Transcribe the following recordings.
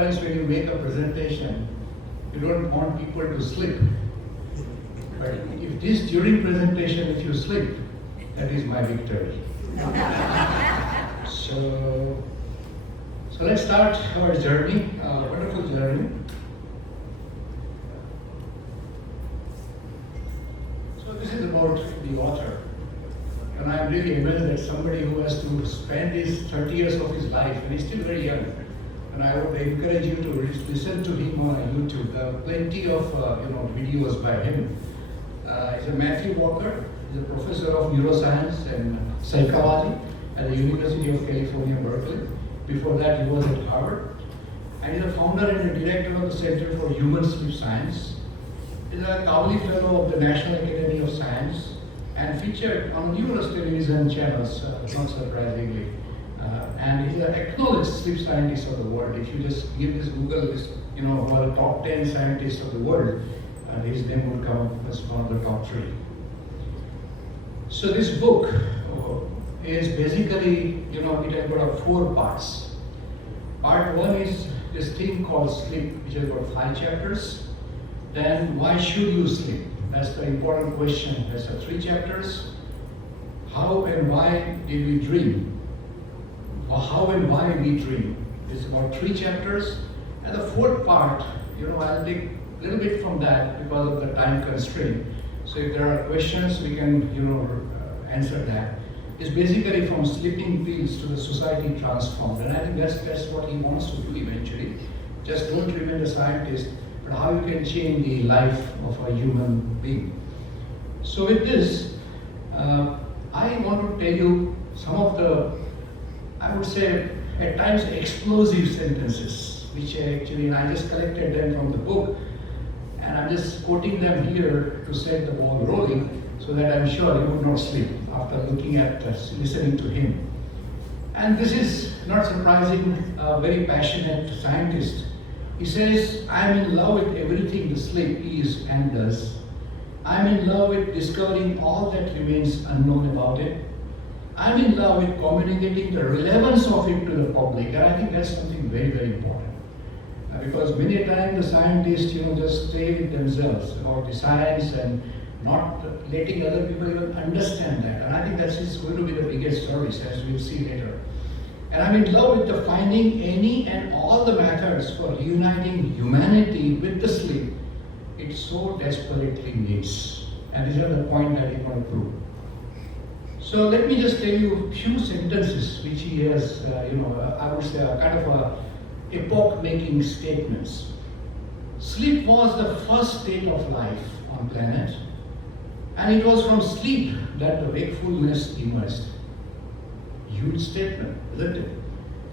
sometimes when you make a presentation, you don't want people to sleep. But if this during presentation, if you sleep, that is my victory. So let's start our journey, wonderful journey. So this is about the author. And I'm really amazed that somebody who has to spend his 30 years of his life, and he's still very young. And I would encourage you to listen to him on YouTube. There are plenty of videos by him. He's a Matthew Walker. He's a professor of neuroscience and psychology at the University of California, Berkeley. Before that, he was at Harvard. And he's a founder and the director of the Center for Human Sleep Science. He's a Kavli Fellow of the National Academy of Science and featured on numerous television channels, not surprisingly. And he's an acknowledged sleep scientist of the world. If you just give this Google list, who are the top 10 scientists of the world, and his name would come as one of the top 3. So this book is basically, it has got 4 parts. Part 1 is this thing called sleep, which has got 5 chapters. Then why should you sleep? That's the important question. There's 3 chapters. How and why did we dream? Or how and why we dream. It's about 3 chapters. And the 4th part, I'll take a little bit from that because of the time constraint. So if there are questions, we can, answer that. It's basically from sleeping pills to the society transformed. And I think that's what he wants to do eventually. Just don't remain a scientist, but how you can change the life of a human being. So with this, I want to tell you some of the, I would say, at times explosive sentences, which and I just collected them from the book, and I'm just quoting them here to set the ball rolling, so that I'm sure you would not sleep after looking at, listening to him. And this is not surprising, a very passionate scientist. He says, I'm in love with everything the sleep is and does. I'm in love with discovering all that remains unknown about it. I'm in love with communicating the relevance of it to the public, and I think that's something very, very important. Because many times the scientists, just stay with themselves about the science and not letting other people even understand that. And I think that's going to be the biggest service, as we'll see later. And I'm in love with the finding any and all the methods for reuniting humanity with the sleep it so desperately needs. And these are the points that he want to prove. So let me just tell you a few sentences which he has, I would say, kind of a epoch-making statements. Sleep was the first state of life on planet, and it was from sleep that the wakefulness emerged. Huge statement, isn't it?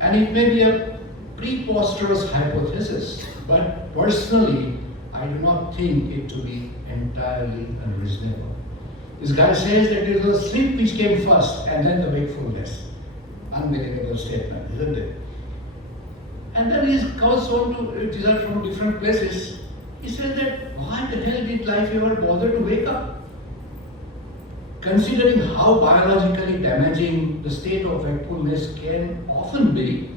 And it may be a preposterous hypothesis, but personally, I do not think it to be entirely unreasonable. This guy says that it was sleep which came first, and then the wakefulness. Unbelievable statement, isn't it? And then he goes on to, these are from different places. He said that, why the hell did life ever bother to wake up? Considering how biologically damaging the state of wakefulness can often be,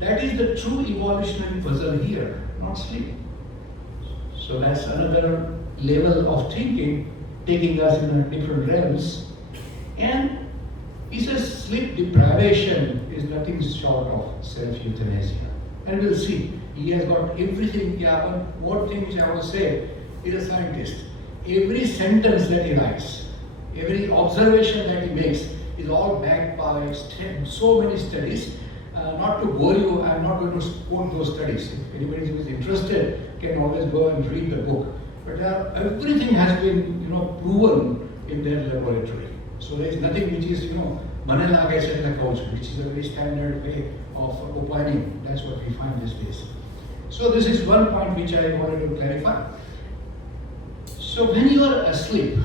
that is the true evolutionary puzzle here, not sleep. So that's another level of thinking, taking us in different realms. And he says sleep deprivation is nothing short of self-euthanasia. And we'll see, he has got everything. One more thing which I will say, he's a scientist. Every sentence that he writes, every observation that he makes is all backed by so many studies. Not to bore you, I'm not going to quote those studies. If anybody who is interested can always go and read the book. But everything has been, proven in their laboratory. So there is nothing which is, Manila which is a very standard way of opining. That's what we find these days. So this is one point which I wanted to clarify. So when you are asleep,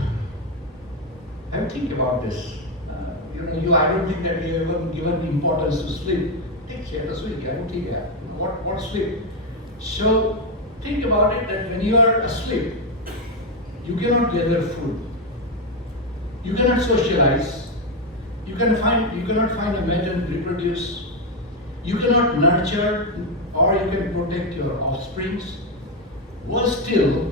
have a think about this. I don't think that we have ever given importance to sleep. Take care of sleep. I don't think that. What sleep? So think about it that when you are asleep, you cannot gather food. You cannot socialize. You cannot find a mate and reproduce. You cannot nurture or you can protect your offsprings. Worse still,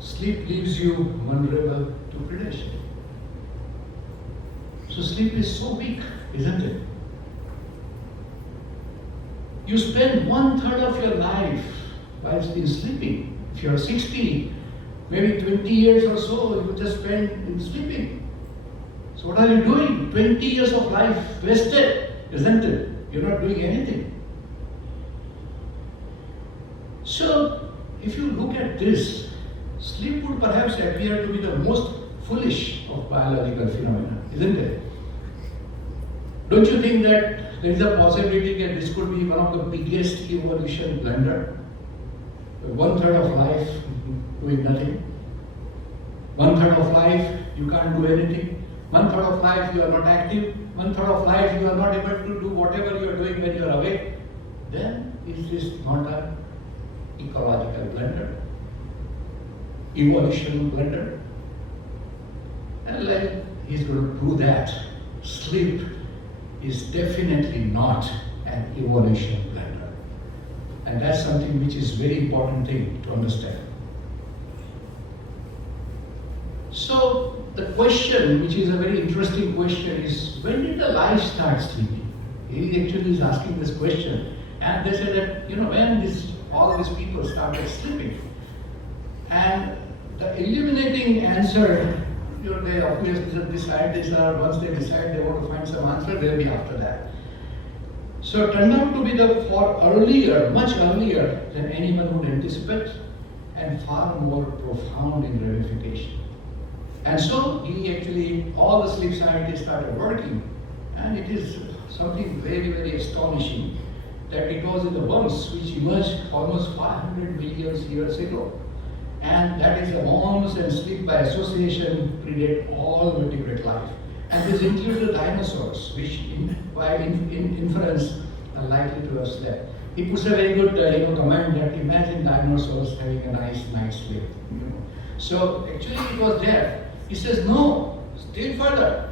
sleep leaves you vulnerable to predation. So sleep is so weak, isn't it? You spend 1/3 of your life whilst in sleeping. If you're 60, maybe 20 years or so, you just spend in sleeping. So what are you doing? 20 years of life wasted, isn't it? You're not doing anything. So, if you look at this, sleep would perhaps appear to be the most foolish of biological phenomena, isn't it? Don't you think that there is a possibility that this could be one of the biggest evolution blunder? 1/3 of life doing nothing. 1/3 of life you can't do anything. 1/3 of life you are not active. 1/3 of life you are not able to do whatever you are doing when you are awake. Then is this not an ecological blunder? Evolution blunder? And like he's going to prove that sleep is definitely not an evolution blunder. And that's something which is very important thing to understand. So the question, which is a very interesting question, is when did the life start sleeping? He actually is asking this question. And they said that, when all these people started sleeping. And the illuminating answer, they obviously the scientists are, once they decide they want to find some answer, they'll be after that. So it turned out to be much earlier than anyone would anticipate, and far more profound in ramification. And so all the sleep scientists started working, and it is something very, very astonishing that it was in the worms which emerged almost 500 million years ago. And that is the worms and sleep by association predate all vertebrate life. And this includes the dinosaurs, which by inference are likely to have slept. He puts a very good comment that imagine dinosaurs having a nice night's sleep. So actually it was there. He says, no, still further.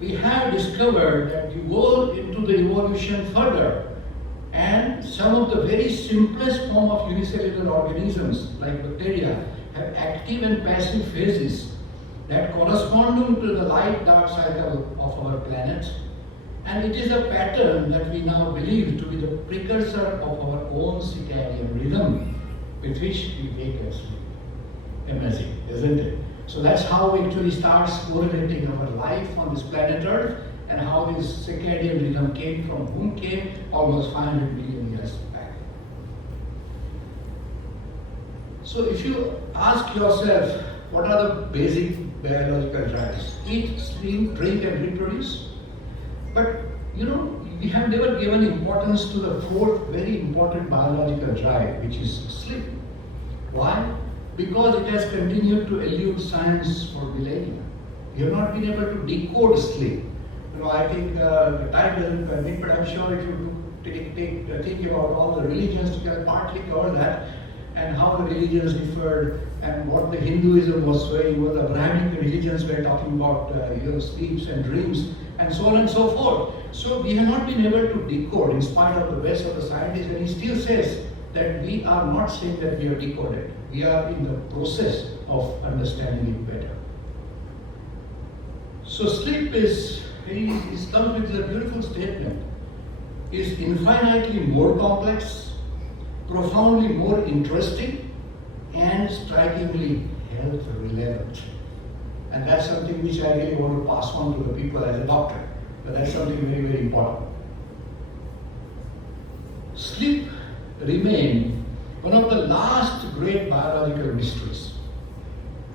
We have discovered that you go into the evolution further, and some of the very simplest form of unicellular organisms, like bacteria, have active and passive phases that correspond to the light-dark cycle of our planet. And it is a pattern that we now believe to be the precursor of our own circadian rhythm, with which we wake and sleep. Amazing, isn't it? So that's how we actually start correlating our life on this planet Earth, and how this circadian rhythm came from whom came almost 500 million years back. So if you ask yourself, what are the basic biological drives? Eat, sleep, drink, and reproduce. But we have never given importance to the fourth very important biological drive, which is sleep. Why? Because it has continued to elude science for millennia. We have not been able to decode sleep. I think the time doesn't permit, but I'm sure if you think about all the religions, you can partly cover that, and how the religions differed, and what the Hinduism was saying, what the Abrahamic religions were talking about, sleeps and dreams, and so on and so forth. So we have not been able to decode, in spite of the best of the scientists, and he still says that we are not saying that we have decoded. We are in the process of understanding it better. So sleep comes with a beautiful statement. Is infinitely more complex, profoundly more interesting, and strikingly health relevant. And that's something which I really want to pass on to the people as a doctor. But that's something very, very important. Sleep remains one of the last great biological mysteries.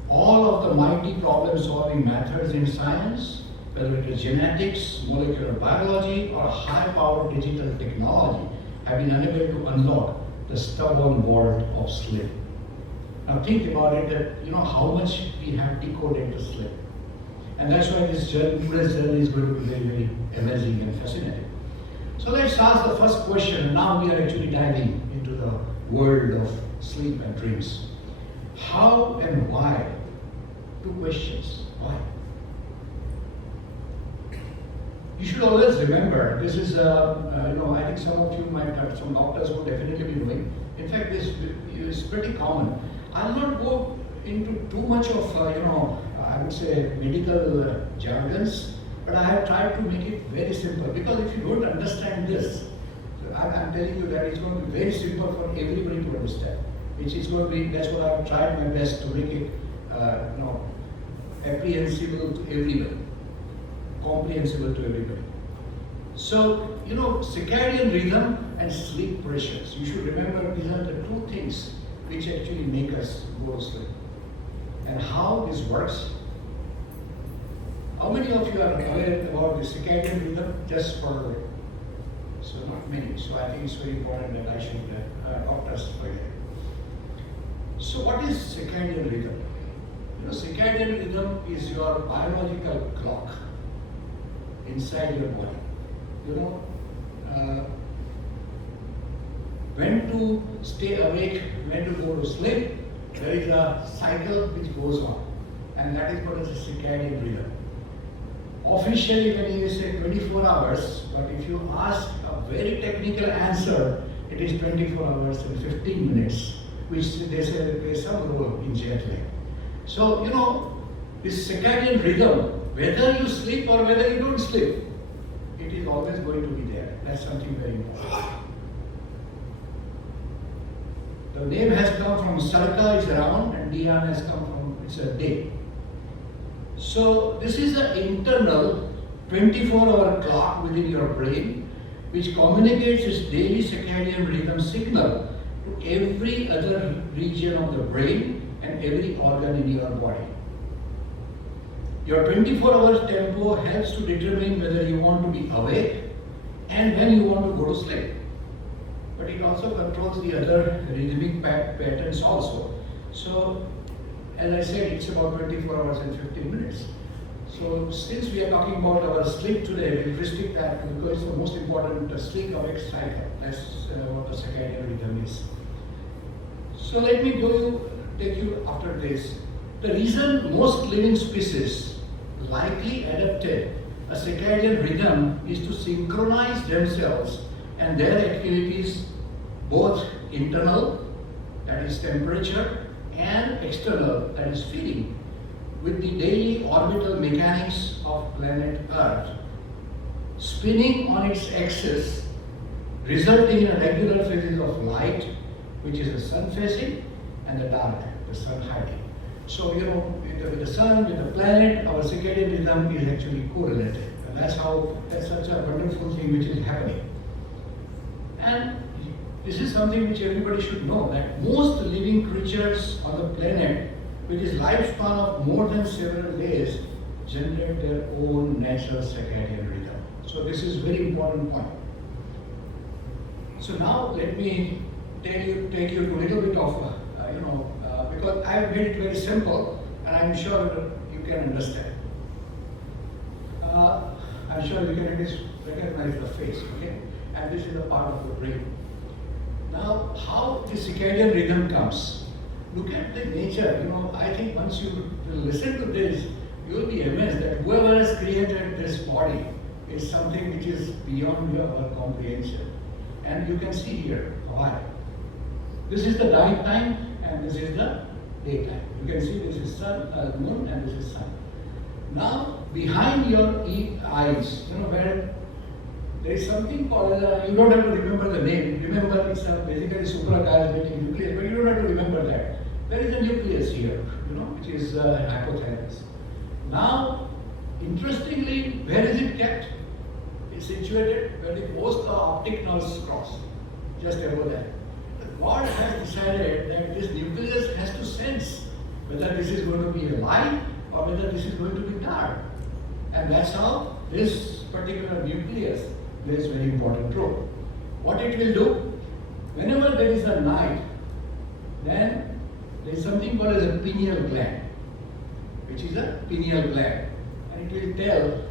All of the mighty problem-solving methods in science, whether it is genetics, molecular biology, or high-powered digital technology, have been unable to unlock the stubborn vault of sleep. Now think about it, that how much we have decoded to sleep. And that's why today's journey is going to be very, very amazing and fascinating. So let's ask the first question. Now we are actually diving into the world of sleep and dreams. How and why? Two questions. Why? You should always remember, this is, I think some of you might have, some doctors will definitely be knowing. In fact, this is pretty common. I'll not go into too much of, I would say medical jargons, but I have tried to make it very simple, because if you don't understand this, I'm telling you that it's going to be very simple for everybody to understand. It's going to be, that's what I've tried my best to make it, apprehensible to everybody, comprehensible to everybody. So, circadian rhythm and sleep pressures. You should remember these are the two things which actually make us go to sleep. And how this works. How many of you are aware about the circadian rhythm? Just for, so not many. So I think it's very important that I should doctors for it. So what is circadian rhythm? Circadian rhythm is your biological clock inside your body. When to stay awake, when to go to sleep, there is a cycle which goes on, and that is what is a circadian rhythm. Officially, when you say 24 hours, but if you ask a very technical answer, it is 24 hours and 15 minutes, which they say plays some role in jet lag. So, this circadian rhythm, whether you sleep or whether you don't sleep, it is always going to be there. That's something very important. The name has come from Sarka is around, and Dian has come from, it's a day. So this is an internal 24-hour clock within your brain which communicates its daily circadian rhythm signal to every other region of the brain and every organ in your body. Your 24-hour tempo helps to determine whether you want to be awake and when you want to go to sleep. But it also controls the other rhythmic patterns also. So, as I said, it's about 24 hours and 15 minutes. So, since we are talking about our sleep today, we'll restrict that because it's the most important sleep-awake cycle. That's what the circadian rhythm is. So, let me take you after this. The reason most living species likely adapted a circadian rhythm is to synchronize themselves and their activities, both internal, that is temperature, and external, that is feeding, with the daily orbital mechanics of planet Earth, spinning on its axis, resulting in a regular phases of light, which is the sun facing, and the dark, the sun hiding. So, with the sun, with the planet, our circadian rhythm is actually correlated. And that's such a wonderful thing which is happening. And this is something which everybody should know, that most living creatures on the planet, with its lifespan of more than several days, generate their own natural circadian rhythm. So this is very important point. So now let me take you to a little bit of, because I have made it very simple, and I'm sure you can understand. I'm sure you can recognize the face, okay? And this is a part of the brain. Now, how the circadian rhythm comes? Look at the nature. I think once you will listen to this, you will be amazed that whoever has created this body is something which is beyond your comprehension. And you can see here why. This is the night time, and this is the daytime. You can see this is sun, moon, and this is sun. Now, behind your eyes, where there is something called, you don't have to remember the name. Remember, it's basically suprachiasmatic nucleus, but you don't have to remember that. There is a nucleus here, which is hypothalamus. Now, interestingly, where is it kept? It's situated where both the optic nerves cross, just above that. God has decided that this nucleus has to sense whether this is going to be a light or whether this is going to be dark. And that's how this particular nucleus plays a very important role. What it will do, whenever there is a night, then there is something called as a pineal gland, which is a pineal gland. And it will tell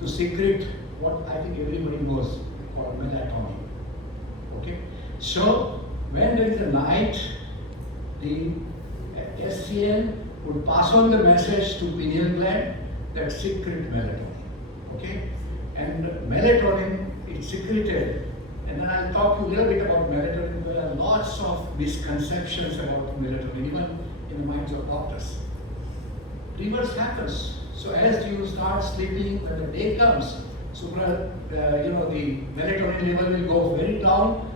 to secrete what I think everybody knows called melatonin. Okay? So, when there is a night, the SCN would pass on the message to pineal gland that secret melatonin. Okay? And melatonin is secreted. And then I'll talk to you a little bit about melatonin. There are lots of misconceptions about melatonin, even in the minds of doctors. Reverse happens. So as you start sleeping, when the day comes, the melatonin level will go very down.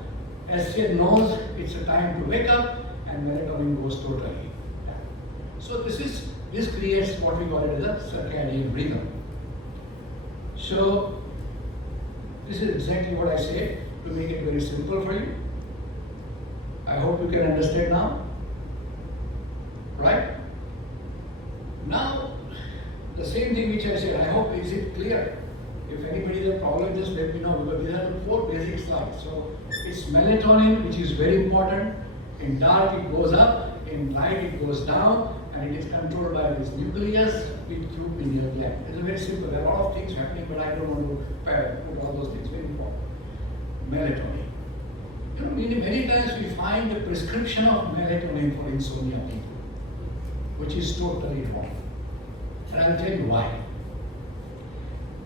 SCN knows it's a time to wake up, and melatonin goes totally down. So this creates what we call it as a circadian rhythm. So this is exactly what I say to make it very simple for you. I hope you can understand now. Right? Now, the same thing which I said, I hope is it clear? If anybody has a problem, just let me know, because these are the 4 basic slides. So it's melatonin, which is very important. In dark it goes up, in light it goes down, and it is controlled by this nucleus with tube pineal gland. It's very simple. There are a lot of things happening, but I don't want to put all those things. Very important. Melatonin. You know, many times we find the prescription of melatonin for insomnia people, which is totally wrong. And I'll tell you why.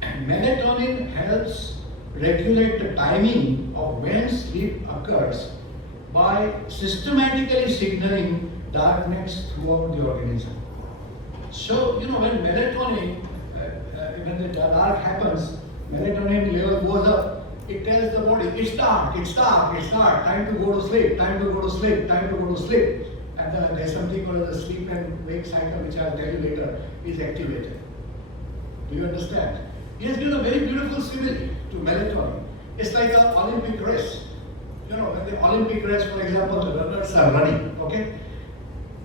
Melatonin helps regulate the timing of when sleep occurs by systematically signaling darkness throughout the organism. So, you know, when melatonin, when the dark happens, melatonin level goes up, it tells the body, it's dark, it's dark, it's dark, time to go to sleep, time to go to sleep, time to go to sleep. And there's something called the sleep and wake cycle, which I'll tell you later, is activated. Do you understand? He has given a very beautiful simile to melatonin. It's like an Olympic race. You know, when the Olympic race, for example, the runners are running, okay?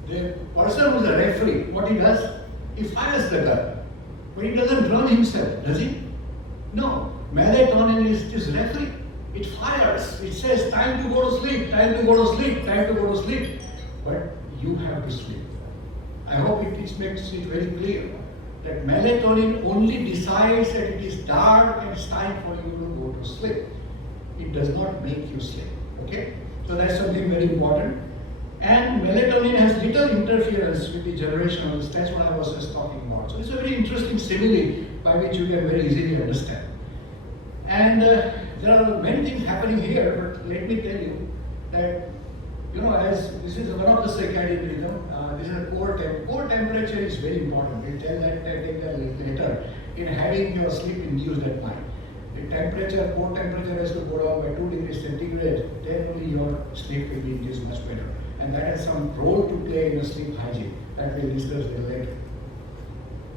The person who's a referee, what he does, he fires the gun. But he doesn't run himself, does he? No. Melatonin is this referee. It fires. It says, time to go to sleep, time to go to sleep, time to go to sleep. But you have to sleep. I hope it makes it very clear that melatonin only decides that it is dark and it's time for you to go to sleep. It does not make you sleep. Okay? So that's something very important. And melatonin has little interference with the generation of this. That's what I was just talking about. So it's a very interesting simile by which you can very easily understand. And there are many things happening here, but let me tell you that, you know, as this is one of the circadian rhythm, this is a core temperature is very important. We'll take that later in having your sleep induced at night. The temperature, core temperature has to go down by 2 degrees centigrade, then only your sleep will be induced much better. And that has some role to play in the sleep hygiene that we'll discuss later.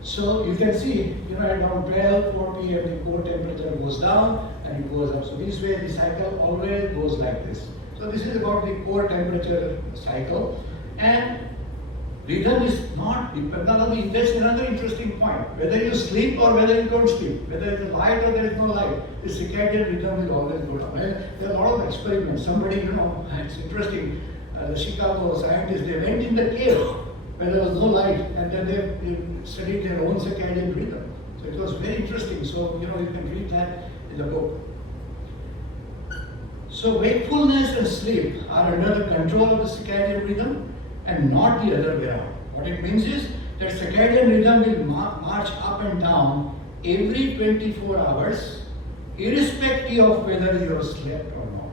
So you can see, you know, at around 12, 4 p.m. the core temperature goes down and it goes up. So this way the cycle always goes like this. So this is about the core temperature cycle. And rhythm is not dependent on the, that's another interesting point. Whether you sleep or whether you don't sleep, whether there is light or there is no light, the circadian rhythm will always go down. There are a lot of experiments. Somebody, you know, it's interesting, the Chicago scientists, they went in the cave where there was no light, and then they studied their own circadian rhythm. So it was very interesting. So, you know, you can read that in the book. So wakefulness and sleep are under the control of the circadian rhythm and not the other way around. What it means is that circadian rhythm will march up and down every 24 hours, irrespective of whether you have slept or not.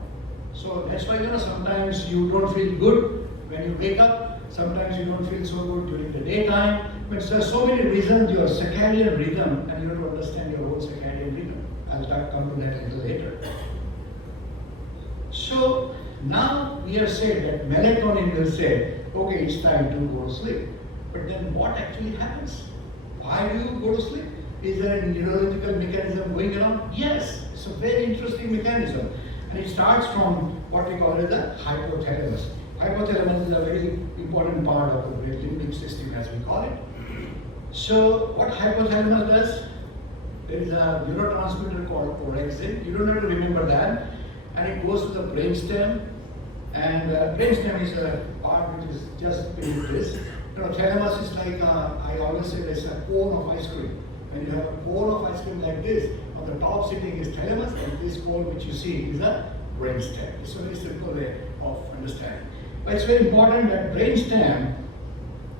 So that's why, you know, sometimes you don't feel good when you wake up. Sometimes you don't feel so good during the daytime. But there are so many reasons your circadian rhythm, and you have to understand your own circadian rhythm. I'll come to that a little later. So now we have said that melatonin will say, okay, it's time to go to sleep. But then what actually happens? Why do you go to sleep? Is there a neurological mechanism going around? Yes, it's a very interesting mechanism. And it starts from what we call it the hypothalamus. Hypothalamus is a very important part of the brain limbic system, as we call it. So what hypothalamus does? There is a neurotransmitter called orexin. You don't have to remember that. And it goes to the brainstem. And brainstem is a part which is just beneath this. You know, thalamus is like, I always say it's a cone of ice cream. When you have a cone of ice cream like this, on the top sitting is thalamus, and this cone which you see is a brainstem. It's a very simple way of understanding. But it's very important that brainstem,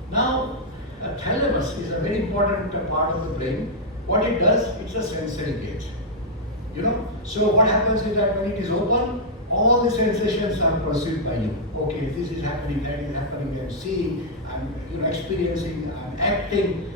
now thalamus is a very important part of the brain. What it does, it's a sensory gauge. You know, so what happens is that when it is open, all the sensations are perceived by you. Okay, this is happening, that is happening, I'm seeing, I'm experiencing, I'm acting,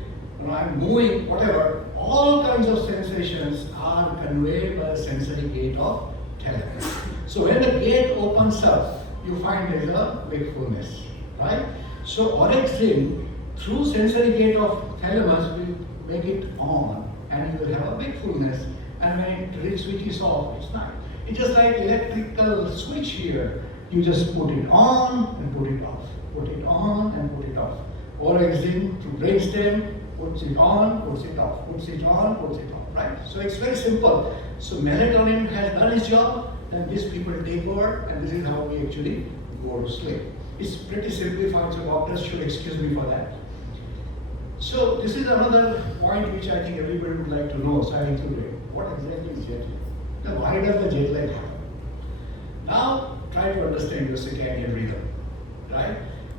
I'm moving, whatever. All kinds of sensations are conveyed by the sensory gate of thalamus. So when the gate opens up, you find there is a wakefulness, right? So orexin, through sensory gate of thalamus, will make it on, and you will have a wakefulness. And when it switches off, it's night. It's just like electrical switch here. You just put it on and put it off. Put it on and put it off. Orexin through brainstem puts it on, puts it off, puts it on, puts it off, right? So it's very simple. So melatonin has done its job, then these people take over, and this is how we actually go to sleep. It's pretty simplified, so doctors should excuse me for that. So this is another point which I think everybody would like to know, so I included. What exactly is jet lag? Now, why does the jet lag happen? Now, try to understand your circadian rhythm, right?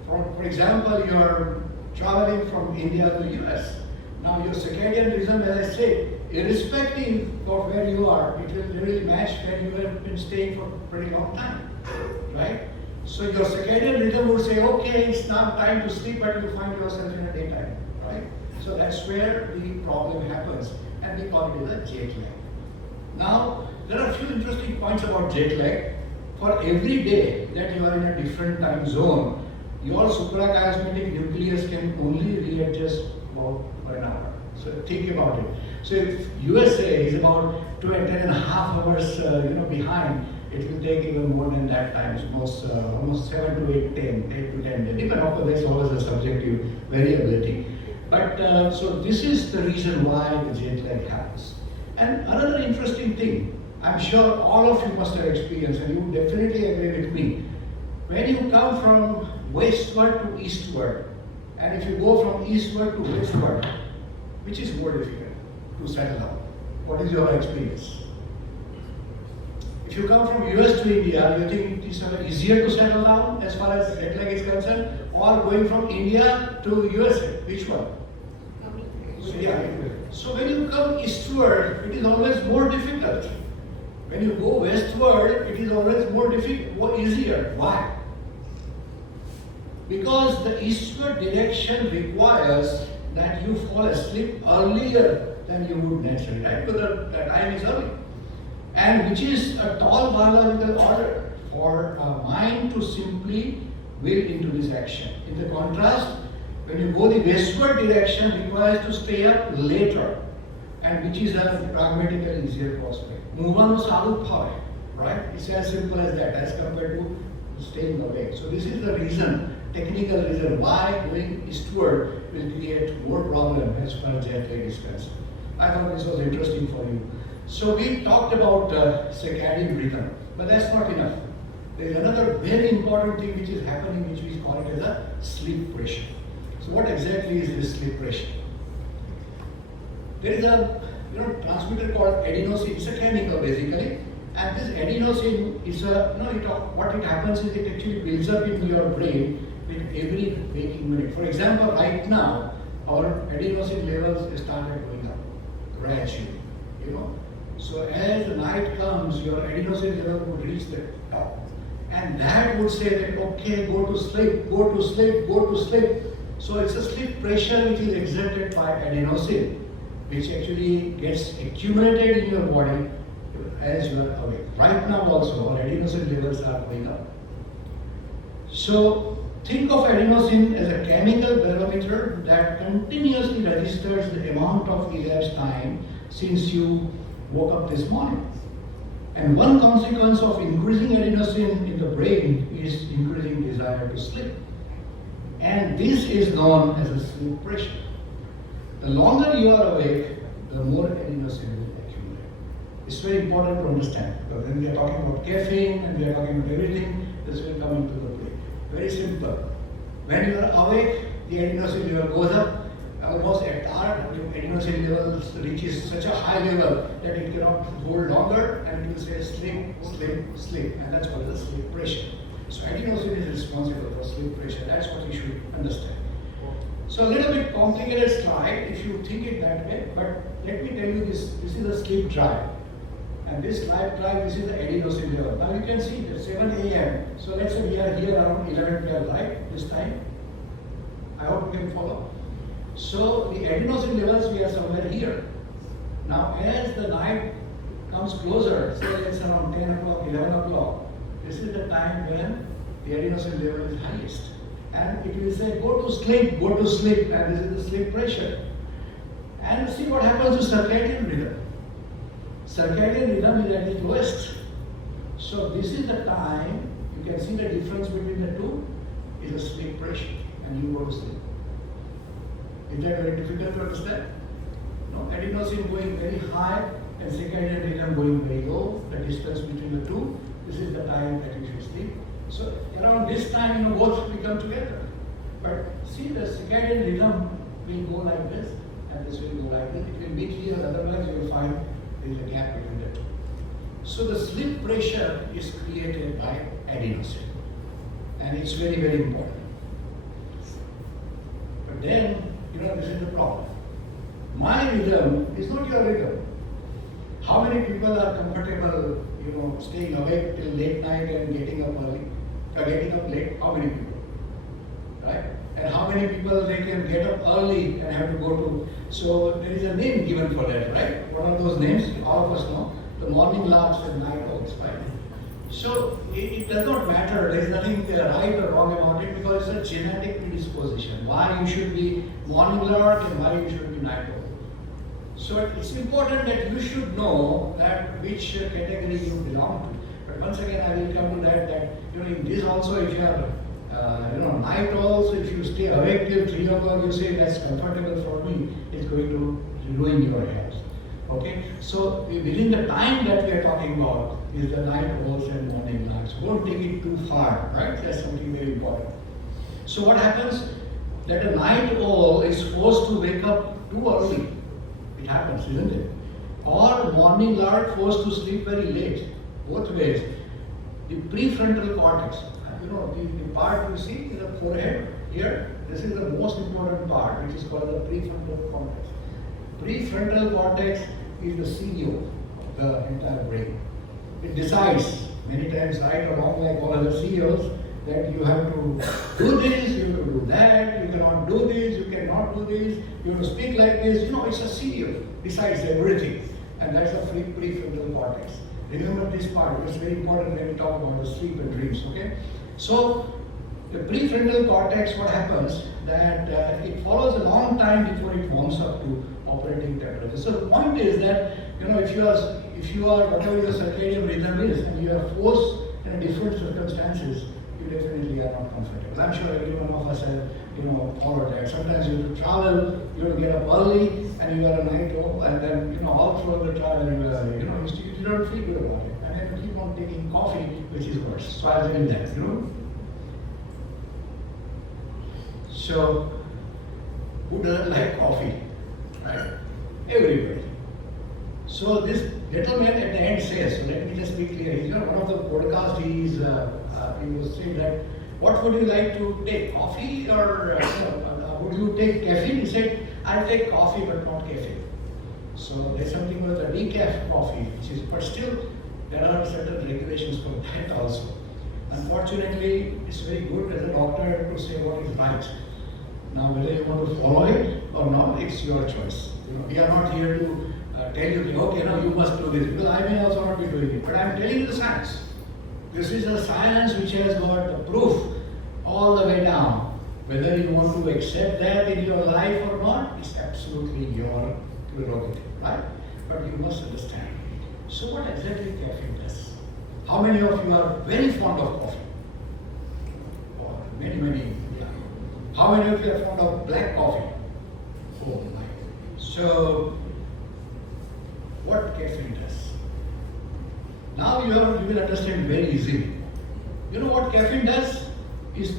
For example, you're traveling from India to US. Now, your circadian rhythm, as I said, irrespective of where you are, it will really match where you have been staying for a pretty long time, right? So your circadian rhythm would say, okay, it's now time to sleep, but you find yourself in the daytime, right? So that's where the problem happens, and we call it as a jet lag. Now, there are a few interesting points about jet lag. For every day that you are in a different time zone, your suprachiasmatic nucleus can only readjust about 1 hour. So think about it. So if USA is about 10.5 hours behind, it will take even more than that time. It's almost 7 to 8, 10, 8 to 10 days. Even of course, there's always a subjective variability. But so this is the reason why the jet lag happens. And another interesting thing, I'm sure all of you must have experienced, and you definitely agree with me. When you come from westward to eastward, and if you go from eastward to westward, which is more difficult to settle down? What is your experience? If you come from US to India, you think it is easier to settle down as far as jet lag is concerned, or going from India to USA? Which one? So when you come eastward, it is always more difficult. When you go westward, it is always more difficult, easier. Why? Because the eastward direction requires that you fall asleep earlier than you would naturally, right? Because the time is early. And which is a tall biological order for a mind to simply will into this action. In the contrast, when you go the westward direction, requires to stay up later, and which is a pragmatically easier prospect. Move salu, right? It's as simple as that, as compared to staying awake. So this is the reason, technical reason, why going eastward will create more problem as far as jet lag is concerned. I thought this was interesting for you. So we talked about circadian rhythm, but that's not enough. There is another very important thing which is happening, which we call it as a sleep pressure. So what exactly is this sleep pressure? There is a transmitter called adenosine. It's a chemical basically, and this adenosine is what it happens is it actually builds up in your brain with every waking minute. For example, right now our adenosine levels started going up gradually. So as the night comes, your adenosine level would reach the top, and that would say that okay, go to sleep, go to sleep, go to sleep. So it's a sleep pressure which is exerted by adenosine, which actually gets accumulated in your body as you are awake. Right now also, our adenosine levels are going up. So think of adenosine as a chemical barometer that continuously registers the amount of elapsed time since you woke up this morning. And one consequence of increasing adenosine in the brain is increasing desire to sleep. And this is known as a sleep pressure. The longer you are awake, the more adenosine will accumulate. It's very important to understand, because when we are talking about caffeine and we are talking about everything, this will come into the play. Very simple. When you are awake, the adenosine level goes up. Almost at dark, the adenosine level reaches such a high level that it cannot hold longer, and it will say sleep, sleep, sleep, and that's called the sleep pressure. So adenosine is responsible for sleep pressure. That's what you should understand. So a little bit complicated slide if you think it that way, but let me tell you this. This is a sleep drive. And this light drive, this is the adenosine level. Now you can see the 7 a.m. So let's say we are here around 11, 12, right? This time. I hope you can follow. So the adenosine levels, we are somewhere here. Now as the night comes closer, say it's around 10 o'clock, 11 o'clock, this is the time when the adenosine level is highest. And it will say, go to sleep, and this is the sleep pressure. And see what happens to circadian rhythm. Circadian rhythm is at its lowest. So this is the time, you can see the difference between the two, is the sleep pressure, and you go to sleep. Is that very difficult to understand? No, adenosine going very high and circadian rhythm going very low, the distance between the two, this is the time that you should sleep. So around this time, both will come together. But see, the circadian rhythm will go like this, and this will go like this. It will meet here, otherwise you will find there is a gap between the two. So the sleep pressure is created by adenosine, and it's very, very important. But then, this is the problem. My rhythm is not your rhythm. How many people are comfortable, staying awake till late night and getting up early? Getting up late? How many people? Right? And how many people they can get up early and have to go to? So there is a name given for that, right? What are those names? All of us know. The morning larks and night owls, right? So it does not matter. There is nothing right or wrong about it because it's a genetic predisposition. Why you should be morning lark and why you should be night owl. So it's important that you should know that which category you belong to. But once again, I will come to that in this also, if you are night owls, if you stay awake till 3 o'clock, you say that's comfortable for me, it's going to ruin your health. Okay, so within the time that we are talking about is the night owls and morning larks. Don't take it too far, right? That's something very important. So what happens that a night owl is forced to wake up too early. It happens, isn't it? Or morning lark forced to sleep very late. Both ways. The prefrontal cortex, the part you see in the forehead here, this is the most important part, which is called the prefrontal cortex. Prefrontal cortex is the CEO of the entire brain. It decides many times right or wrong, like all other CEOs, that you have to do this, you have to do that, you cannot do this, you cannot do this, you have to speak like this. It's a CEO, decides everything. And that's the prefrontal cortex. Remember this part, it's very important when we talk about the sleep and dreams, okay? So, the prefrontal cortex, what happens, that it follows a long time before it warms up to operating temperature. So the point is that, if you are, whatever your circadian rhythm is, and you are forced in different circumstances, you definitely are not comfortable. I'm sure every one of us have, followed that. Sometimes you have to travel, you have to get up early, and you are a night owl, and then, all through the travel, you don't feel good about it. And then you keep on taking coffee, which is worse. So I'll tell you that, So, who doesn't like coffee? Right? Everybody. So this gentleman at the end says, so let me just be clear, he's one of the podcasts, he was saying that, what would you like to take, coffee or would you take caffeine? He said, I'll take coffee but not caffeine. So there's something called the decaf coffee, but still there are certain regulations for that also. Unfortunately, it's very good as a doctor to say what is right. Now whether you want to follow it or not, it's your choice. We are not here to tell you, okay, you must do this, because I may also not be doing it. But I'm telling you the science. This is a science which has got the proof all the way down. Whether you want to accept that in your life or not, is absolutely your prerogative, right? But you must understand. So what exactly caffeine does? How many of you are very fond of coffee? Or many. How many of you are fond of black coffee? Oh my. So, what caffeine does? Now you will understand very easily. You know what caffeine does? This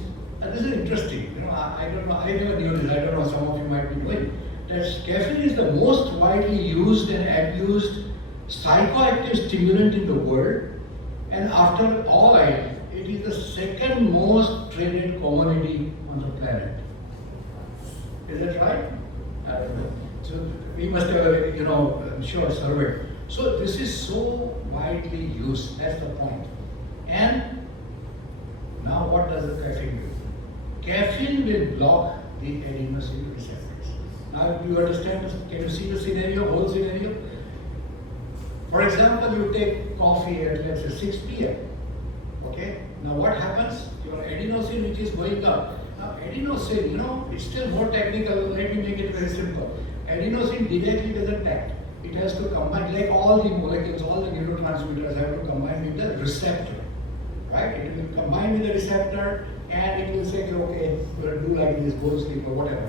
is interesting. I don't know. I never knew this. I don't know. Some of you might be knowing that caffeine is the most widely used and abused psychoactive stimulant in the world, and after oil, it is the second most traded commodity on the planet. Is that right? I don't know. So we must have, I'm sure, surveyed So this is so widely used, that's the point. And now what does the caffeine do? Caffeine will block the adenosine receptors. Now do you understand, can you see the scenario, whole scenario? For example, you take coffee at let's say 6 p.m. Okay? Now what happens? Your adenosine which is going up. Now adenosine, it's still more technical, let me make it very simple. Adenosine directly doesn't act. It has to combine, like all the molecules, all the neurotransmitters have to combine with the receptor. Right? It will combine with the receptor and it will say, okay, we'll do like this, go to sleep or whatever,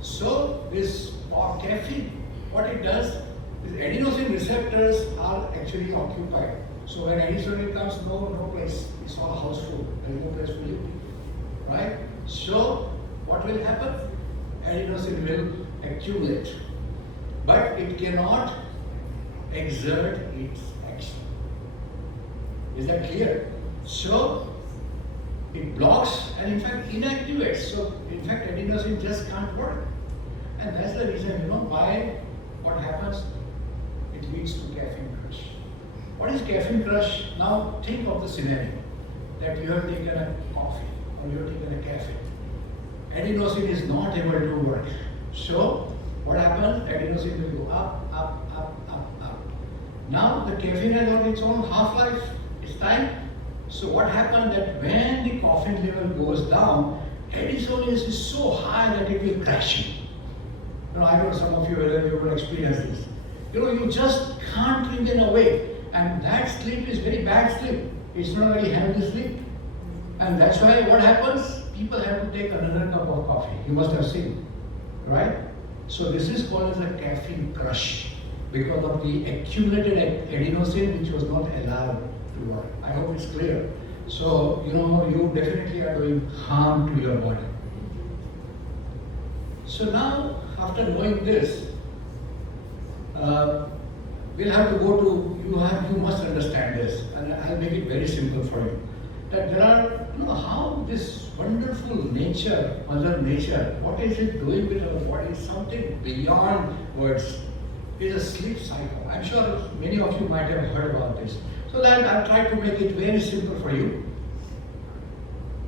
So this caffeine, what it does, these adenosine receptors are actually occupied. So when adenosine comes, no place. It's all house full. There is no place for you. Right? So what will happen? Adenosine will accumulate. But it cannot exert its action. Is that clear? So it blocks and in fact inactivates. So in fact adenosine just can't work. And that's the reason, why what happens? It leads to caffeine crush. What is caffeine crush? Now think of the scenario that you have taken a coffee or you have taken a cafe. Adenosine is not able to work. So what happens? Adenosine will go up, up, up, up, up. Now the caffeine has got its own half-life. It's time. So what happened that when the caffeine level goes down, adenosine is so high that it will crash. I know some of you will experience this. You just can't remain awake. And that sleep is very bad sleep. It's not very healthy sleep. And that's why what happens? People have to take another cup of coffee. You must have seen. Right? So this is called as a caffeine crush because of the accumulated adenosine which was not allowed to work. I hope it's clear. So, you definitely are doing harm to your body. So now, after knowing this, we'll have to go to, you must understand this, and I'll make it very simple for you. That there are, how this wonderful nature, Mother Nature, what is it doing with our body? Something beyond words. It's a sleep cycle. I'm sure many of you might have heard about this. So that I'll try to make it very simple for you.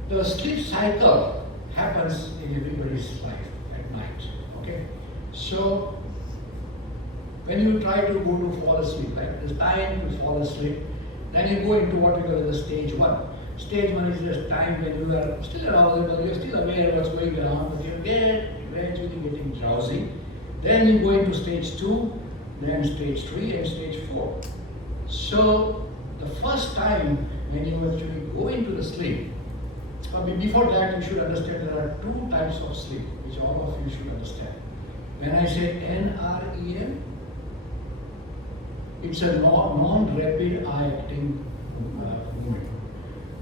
The sleep cycle happens in everybody's life at night. Okay? So when you try to go to fall asleep, right? There's time to fall asleep. Then you go into what we call the stage 1. Stage 1 is the time when you are still arousable, you're still aware of what's going around, but you're eventually getting drowsy. Then you go into stage 2, then stage 3 and stage 4. So the first time when you actually go into the sleep, before that you should understand there are 2 types of sleep, which all of you should understand. When I say NREM, it's a non-rapid eye-acting movement.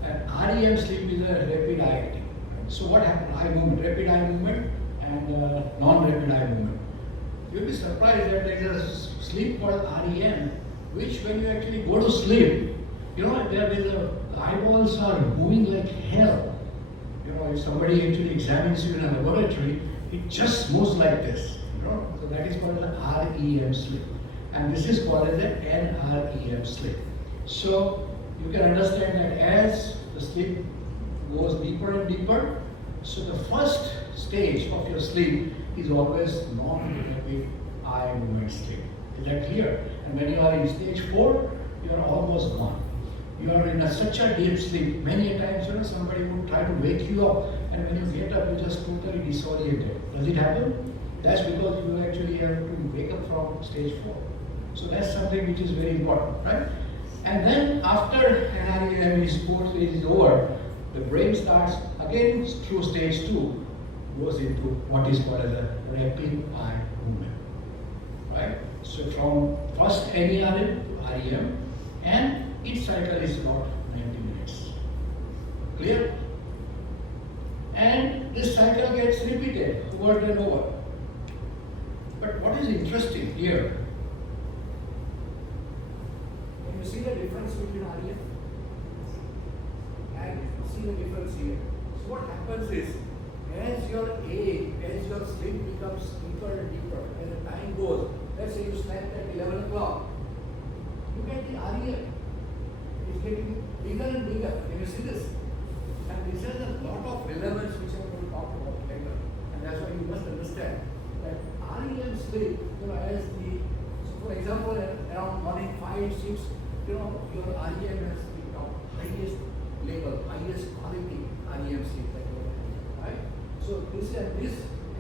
And REM sleep is a rapid eye-acting. So what happens? Eye movement, rapid eye movement and non-rapid eye movement. You'll be surprised that there is a sleep called REM, which when you actually go to sleep, there is eyeballs are moving like hell. If somebody actually examines you in a laboratory, it just moves like this. So that is called the REM sleep. And this is called as the NREM sleep. So you can understand that as the sleep goes deeper and deeper, so the first stage of your sleep is always non-rapid eye movement sleep. Is that clear? And when you are in stage 4, you are almost gone. You are in such a deep sleep. Many times, somebody would try to wake you up, and when you get up, you just totally disoriented. Does it happen? That's because you actually have to wake up from stage 4. So that's something which is very important, right? And then after NREM is over, the brain starts again through stage 2, goes into what is called as a rapid eye movement, right? So from first NREM to REM, and each cycle is about 90 minutes. Clear? And this cycle gets repeated over and over. But what is interesting here, can you see the difference between REM? And see the difference here. So what happens is, as your sleep becomes deeper and deeper, as the time goes, let's say you slept at 11 o'clock, look at the REM. It's getting bigger and bigger. Can you see this? And this has a lot of relevance which I'm going to talk about later. And that's why you must understand that REM sleep, as so for example, around morning 5, 6, your REM has become highest level, highest quality REM sleep that you have, right? So this and this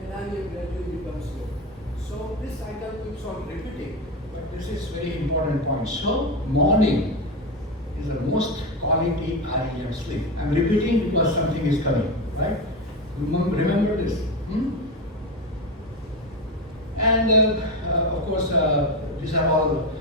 NREM gradually becomes low. So this cycle keeps on repeating, but this is very important point. So morning is the most quality REM sleep. I'm repeating because something is coming, right? Remember this. And of course, these are all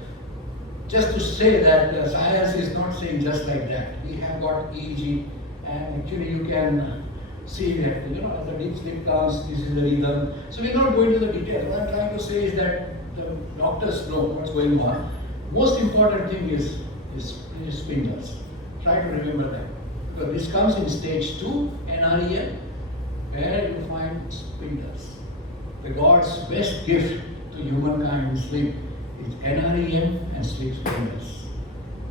just to say that science is not saying just like that. We have got EEG, and actually you can see that, as the deep sleep comes, this is the rhythm. So we're not going to the details. What I'm trying to say is that the doctors know what's going on. Most important thing is spindles. Try to remember that. Because this comes in stage 2, NREM, where you find spindles. The God's best gift to humankind in sleep is NREM and sleep spindles.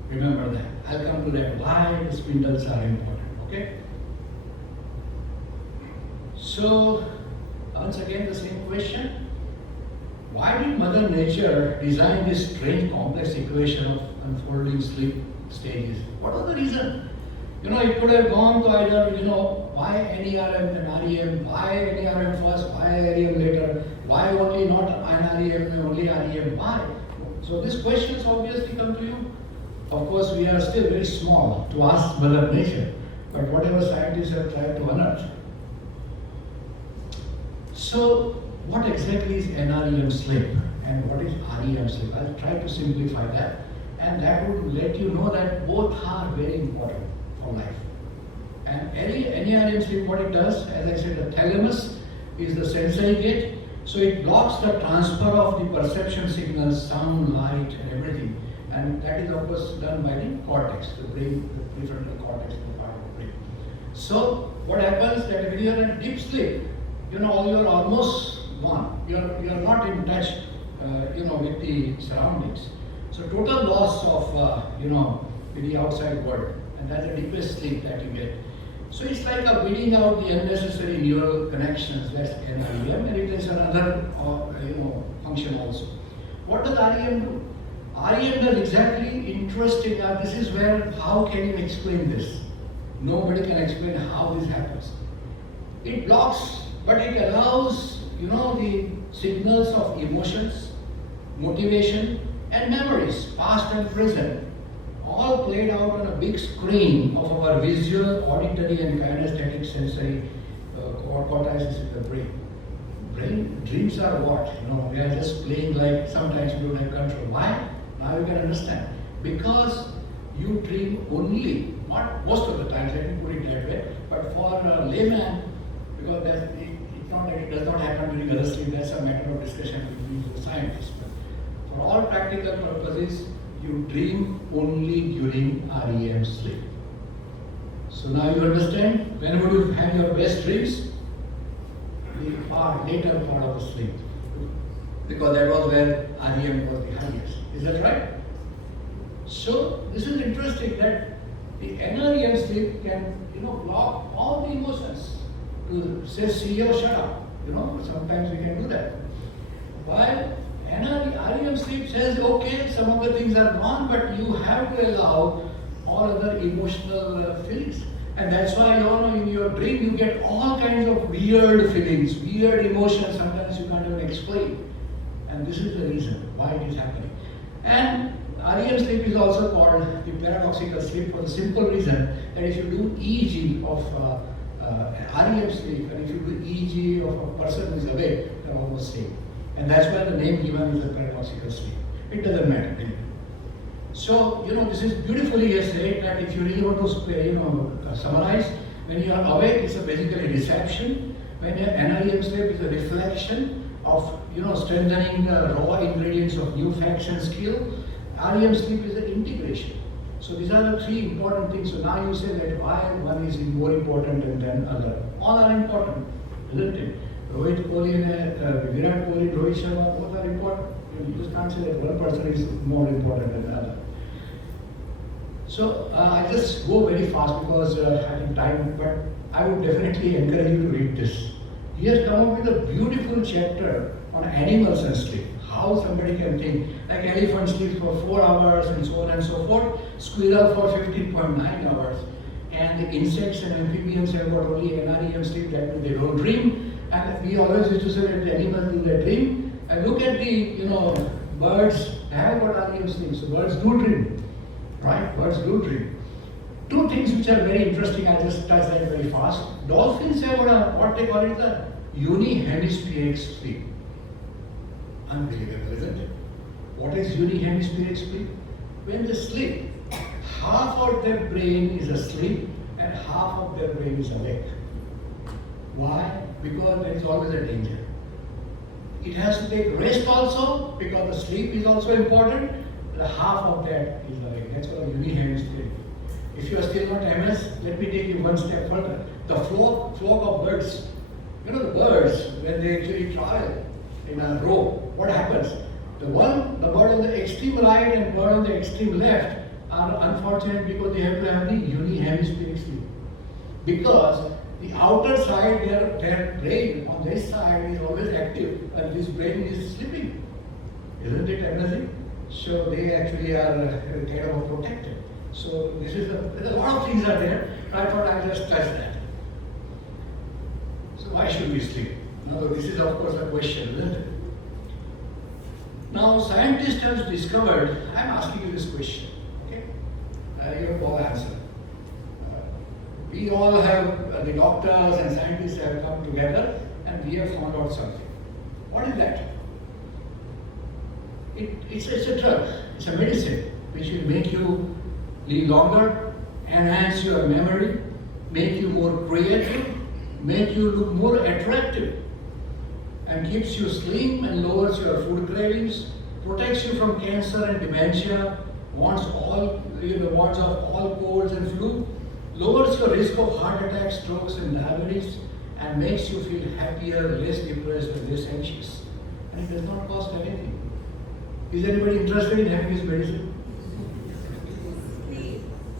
Remember that. I'll come to that, why the spindles are important, okay? So, once again the same question. Why did Mother Nature design this strange complex equation of unfolding sleep stages? What was the reason? It could have gone to either, why NERM and REM, why NERM first, why REM later, why only not NREM, only REM, why? So these questions obviously come to you. Of course, we are still very small to ask Mother Nature, but whatever scientists have tried to unearth. So, what exactly is NREM sleep and what is REM sleep? I'll try to simplify that, and that would let you know that both are very important for life. And NREM sleep, what it does, as I said, the thalamus is the sensory gate, so it blocks the transfer of the perception signals, sound, light, and everything. And that is of course done by the cortex, the brain, the prefrontal cortex, the part of the brain. So what happens that when you are in deep sleep, you are almost gone. You are not in touch, with the surroundings. So total loss of, with the outside world, and that's the deepest sleep that you get. So it's like a weeding out the unnecessary neural connections. That's NREM, and it is another, function also. What does REM do? REM does exactly interesting. This is where, how can you explain this? Nobody can explain how this happens. It blocks, but it allows, the signals of emotions, motivation, and memories, past and present, all played out on a big screen of our visual, auditory, and kinesthetic sensory cortices in the brain. Dreams are what? They are just playing like sometimes you don't have control. Why? Now you can understand. Because you dream only, not most of the times, let me put it that way, but for a layman, because it's not that it does not happen during other sleep, that's a matter of discussion between the scientists. But for all practical purposes, you dream only during REM sleep. So now you understand, when would you have your best dreams? The later part of the sleep. Because that was where REM was the highest. Is that right? So this is interesting that the NREM sleep can, block all the emotions to say see or shut up. Sometimes we can do that. While REM sleep says, okay, some of the things are gone, but you have to allow all other emotional feelings. And that's why, in your dream you get all kinds of weird feelings, weird emotions, sometimes you can't even explain. And this is the reason why it is happening. And REM sleep is also called the paradoxical sleep for the simple reason that if you do EEG of REM sleep and if you do EEG of a person who is awake, they're almost same. And that's why the name given is the paradoxical sleep. It doesn't matter. So, this is beautifully said that if you really want to summarize, when you are awake, it's basically reception. When you're NREM sleep, it's a reflection of, strengthening the raw ingredients of new facts and skill. REM sleep is the integration. So these are the three important things. So now you say that why one is more important than other. All are important, isn't it? Rohit Kohli and Virat Kohli, Rohit Sharma, both are important. You just can't say that one person is more important than the other. So I just go very fast because I think time, but I would definitely encourage you to read this. He has come up with a beautiful chapter on animals and sleep. How somebody can think, like elephant sleeps for 4 hours and so on and so forth, squirrel for 15.9 hours. And the insects and amphibians have got only NREM sleep, that means they don't dream. And we always used to say that the animals do their dream. And look at the, birds have got REM sleep, so birds do dream. Right? Birds do dream. Two things which are very interesting, I just touch that very fast. Dolphins have what they call it the unihemispheric sleep. Unbelievable, isn't it? What is unihemispheric sleep? When they sleep, half of their brain is asleep and half of their brain is awake. Why? Because there is always a danger. It has to take rest also because the sleep is also important. The half of that is awake. That's called unihemispheric. If you are still not MS, let me take you one step further. The flock of birds. The birds, when they actually travel in a row, what happens? The bird on the extreme right and bird on the extreme left are unfortunate because they have to have the unihemispheric sleep. Because the outer side, their brain on this side is always active and this brain is sleeping. Isn't it amazing? So they actually are kind of protected. So there's a lot of things are there. I thought I'll just touch that. So why should we sleep? Now this is of course a question, isn't it? Now scientists have discovered, I'm asking you this question, okay? You have all answer. We all have, the doctors and scientists have come together and we have found out something. What is that? It's a drug, it's a medicine which will make you live longer, enhance your memory, make you more creative, make you look more attractive, and keeps you slim and lowers your food cravings, protects you from cancer and dementia, warns of all colds and flu, lowers your risk of heart attacks, strokes and diabetes, and makes you feel happier, less depressed and less anxious. And it does not cost anything. Is anybody interested in having this medicine?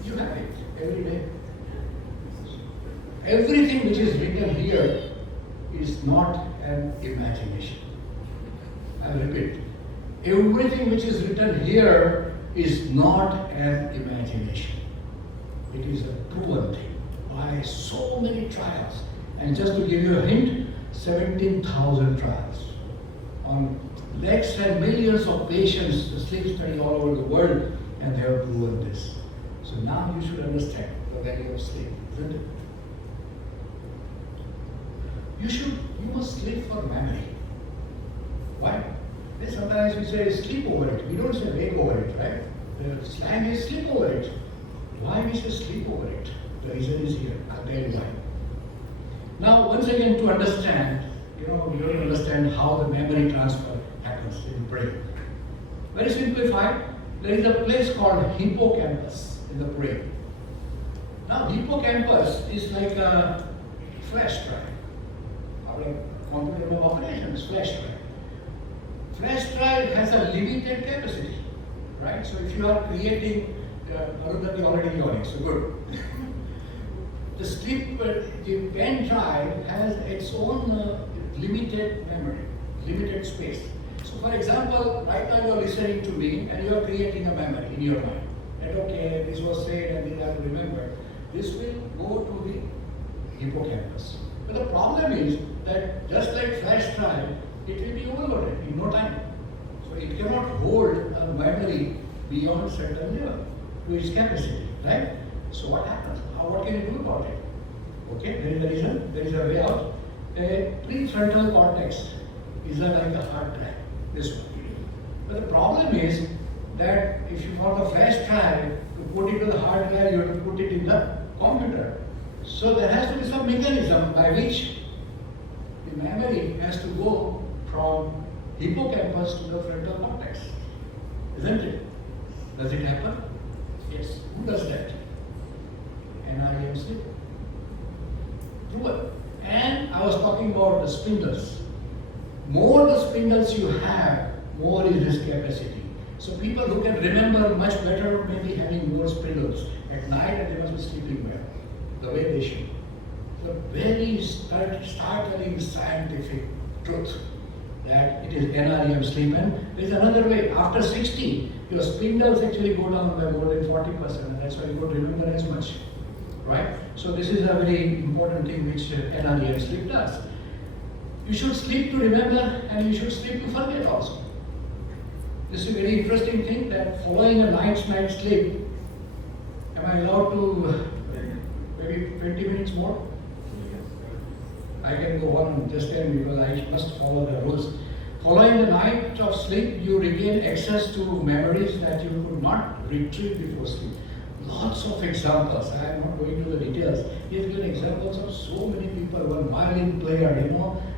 You have it every day. Everything which is written here is not an imagination. I repeat, everything which is written here is not an imagination. It is a proven thing by so many trials. And just to give you a hint, 17,000 trials on lakhs and millions of patients, the sleep study all over the world, and they have proven this. So now you should understand the value of sleep, isn't it? You must sleep for memory. Why? Sometimes we say sleep over it. We don't say wake over it, right? The slang is sleep over it. Why we say sleep over it? The reason is here. I'll tell you why. Now, once again, to understand, you have to understand how the memory transfer happens in the brain. Very simplified, there is a place called hippocampus in the brain. Now, hippocampus is like a flash drive. Our computer of operations, flash drive. Flash drive has a limited capacity, right? So if you are creating, Arundhati already yawning, so good. The pen drive has its own limited memory, limited space. So for example, right now you are listening to me and you are creating a memory in your mind. And okay, this was said and then I will remember. This will go to the hippocampus. But the problem is that just like flash drive, it will be overloaded in no time. So it cannot hold a memory beyond certain level to its capacity, right? So what happens? What can you do about it? Okay, there is a reason, there is a way out. A prefrontal cortex is like a hard drive, this one. But the problem is that if you want a flash drive, to put it to the hard drive, you have to put it in the computer. So there has to be some mechanism by which the memory has to go from hippocampus to the frontal cortex. Isn't it? Does it happen? Yes. Who does that? NREM sleep. Proven. And I was talking about the spindles. More the spindles you have, more is this capacity. So people who can remember much better may be having more spindles at night and they must be sleeping well, the way they should. The very startling scientific truth that it is NREM sleep. And there is another way. After 60, your spindles actually go down by more than 40%, and that's why you don't remember as much, right? So this is a very important thing which NREM sleep does. You should sleep to remember, and you should sleep to forget also. This is a very interesting thing that following a night sleep, am I allowed to maybe 20 minutes more? I can go on, just tell me, because I must follow the rules. Following the night of sleep, you regain access to memories that you could not retrieve before sleep. Lots of examples. I am not going to the details. He has given examples of so many people. One violin player,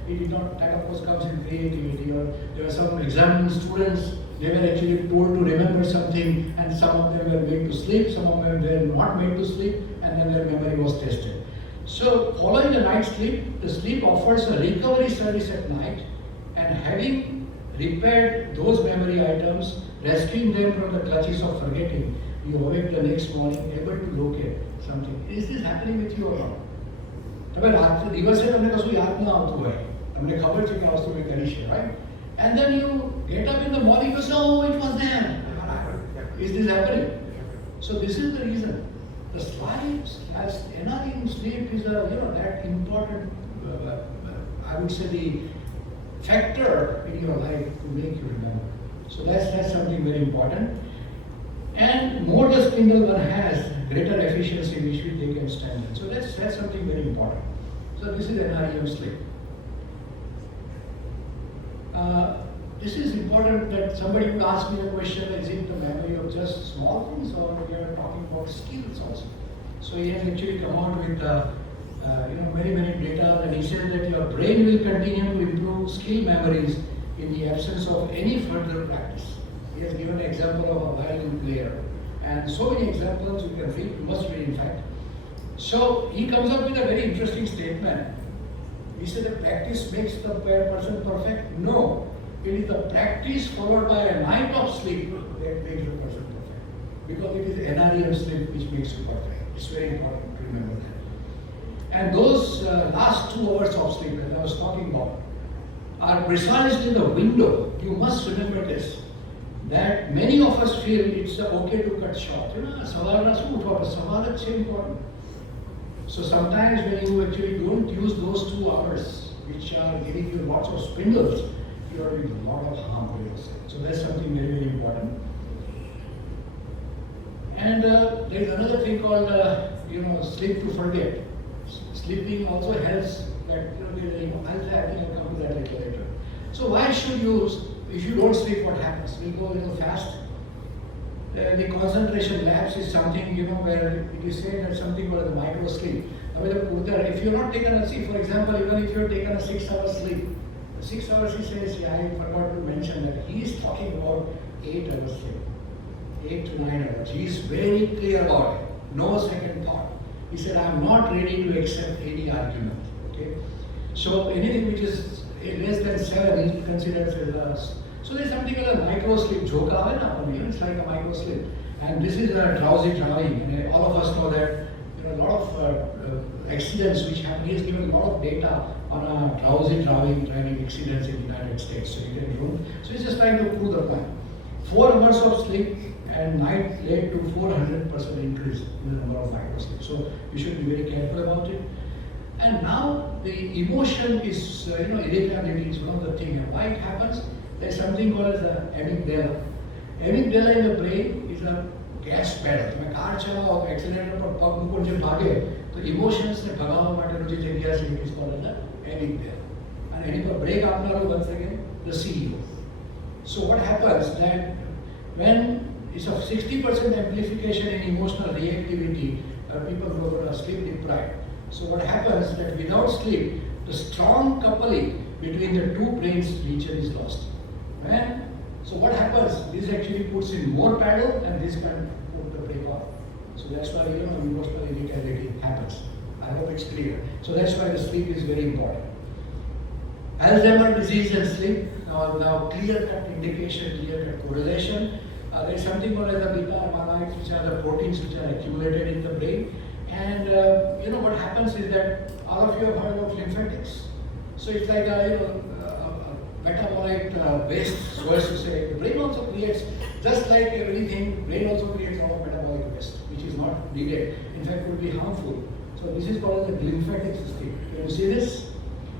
he did not, that of course comes in creativity. Or there are some exam students, they were actually told to remember something, and some of them were made to sleep, some of them were not made to sleep, and then their memory was tested. So following the night sleep, the sleep offers a recovery service at night, and having repaired those memory items, rescuing them from the clutches of forgetting, you awake the next morning able to locate something. Is this happening with you or not? તમે રાત્રે દિવસે તમને કશું યાદ ન આવતું હોય, તમને ખબર છે કે આ વસ્તુ મેં કરી છે, right? And then you get up in the morning, you say, oh, it was there. Is this happening? So this is the reason. The NREM sleep is that important, I would say, the factor in your life to make you remember. So that's something very important. And more the spindle one has, greater efficiency which they can stand in. So that's something very important. So this is NREM sleep. This is important that somebody would ask me a question, is it the memory of just small things, or we are talking about skills also? So he has actually come out with many data, and he says that your brain will continue to improve skill memories in the absence of any further practice. He has given an example of a violin player, and so many examples you can read, you must read in fact. So he comes up with a very interesting statement. He said that practice makes the person perfect. No, it is the practice followed by a night of sleep that makes the person perfect. Because it is NREM sleep which makes you perfect. It's very important to remember that. And those last 2 hours of sleep that I was talking about are precisely the window. You must remember this, that many of us feel it's okay to cut short. Saval is important. So sometimes when you actually don't use those 2 hours, which are giving you lots of spindles, you are doing a lot of harm to yourself. So that's something very, very important. And there is another thing called, sleep to forget. Sleeping also helps that, I think I'll come to that later. So why should you, if you don't sleep, what happens? We'll go a little fast. The concentration lapse is something, where it is said that something called the micro sleep. If you're not taken a sleep, for example, even if you're taken a 6-hour sleep, 6 hours he says, I forgot to mention that he is talking about 8 hours sleep, 8 to 9 hours. He is very clear about it, no second thought. He said, I'm not ready to accept any argument. Okay? So anything which is less than 7 he considers as a. So there's something called a micro sleep. It's like a micro sleep. And this is a drowsy driving. And all of us know that there are a lot of accidents which happen. He has given a lot of data on drowsy driving accidents in the United States. So he's just trying to prove the point. 4 hours of sleep and night led to 400% increase in the number of micro sleep. So you should be very careful about it. And now the emotion is, irritability is one of the things. Why it happens? There's something called as the amygdala. Amygdala in the brain is a gas pedal. તમે car ચલાવો accelerator પર પગ મૂકો જે ભાગે તો emotions ને ભગાવવા માટેનો જે જગ્યા છે it is called as the amygdala. અને એની પર break આપનારું once again the CEO. So what happens that when it's a 60% amplification in emotional reactivity, people who are sleep deprived. So what happens that without sleep, the strong coupling between the 2 brains region is lost. So what happens? This actually puts in more paddle and this can put the brake off. So that's why emotional irritability happens. I hope it's clear. So that's why the sleep is very important. Alzheimer's disease and sleep, now clear-cut indication, clear-cut correlation. There is something called as the beta amyloids, which are the proteins which are accumulated in the brain. And you know what happens is that all of you have heard of lymphatics. So it's like a metabolic waste, so as to say. The brain also creates, just like everything, brain also creates a lot of metabolic waste, which is not needed. In fact, could be harmful. So this is called the lymphatic system. Can you see this?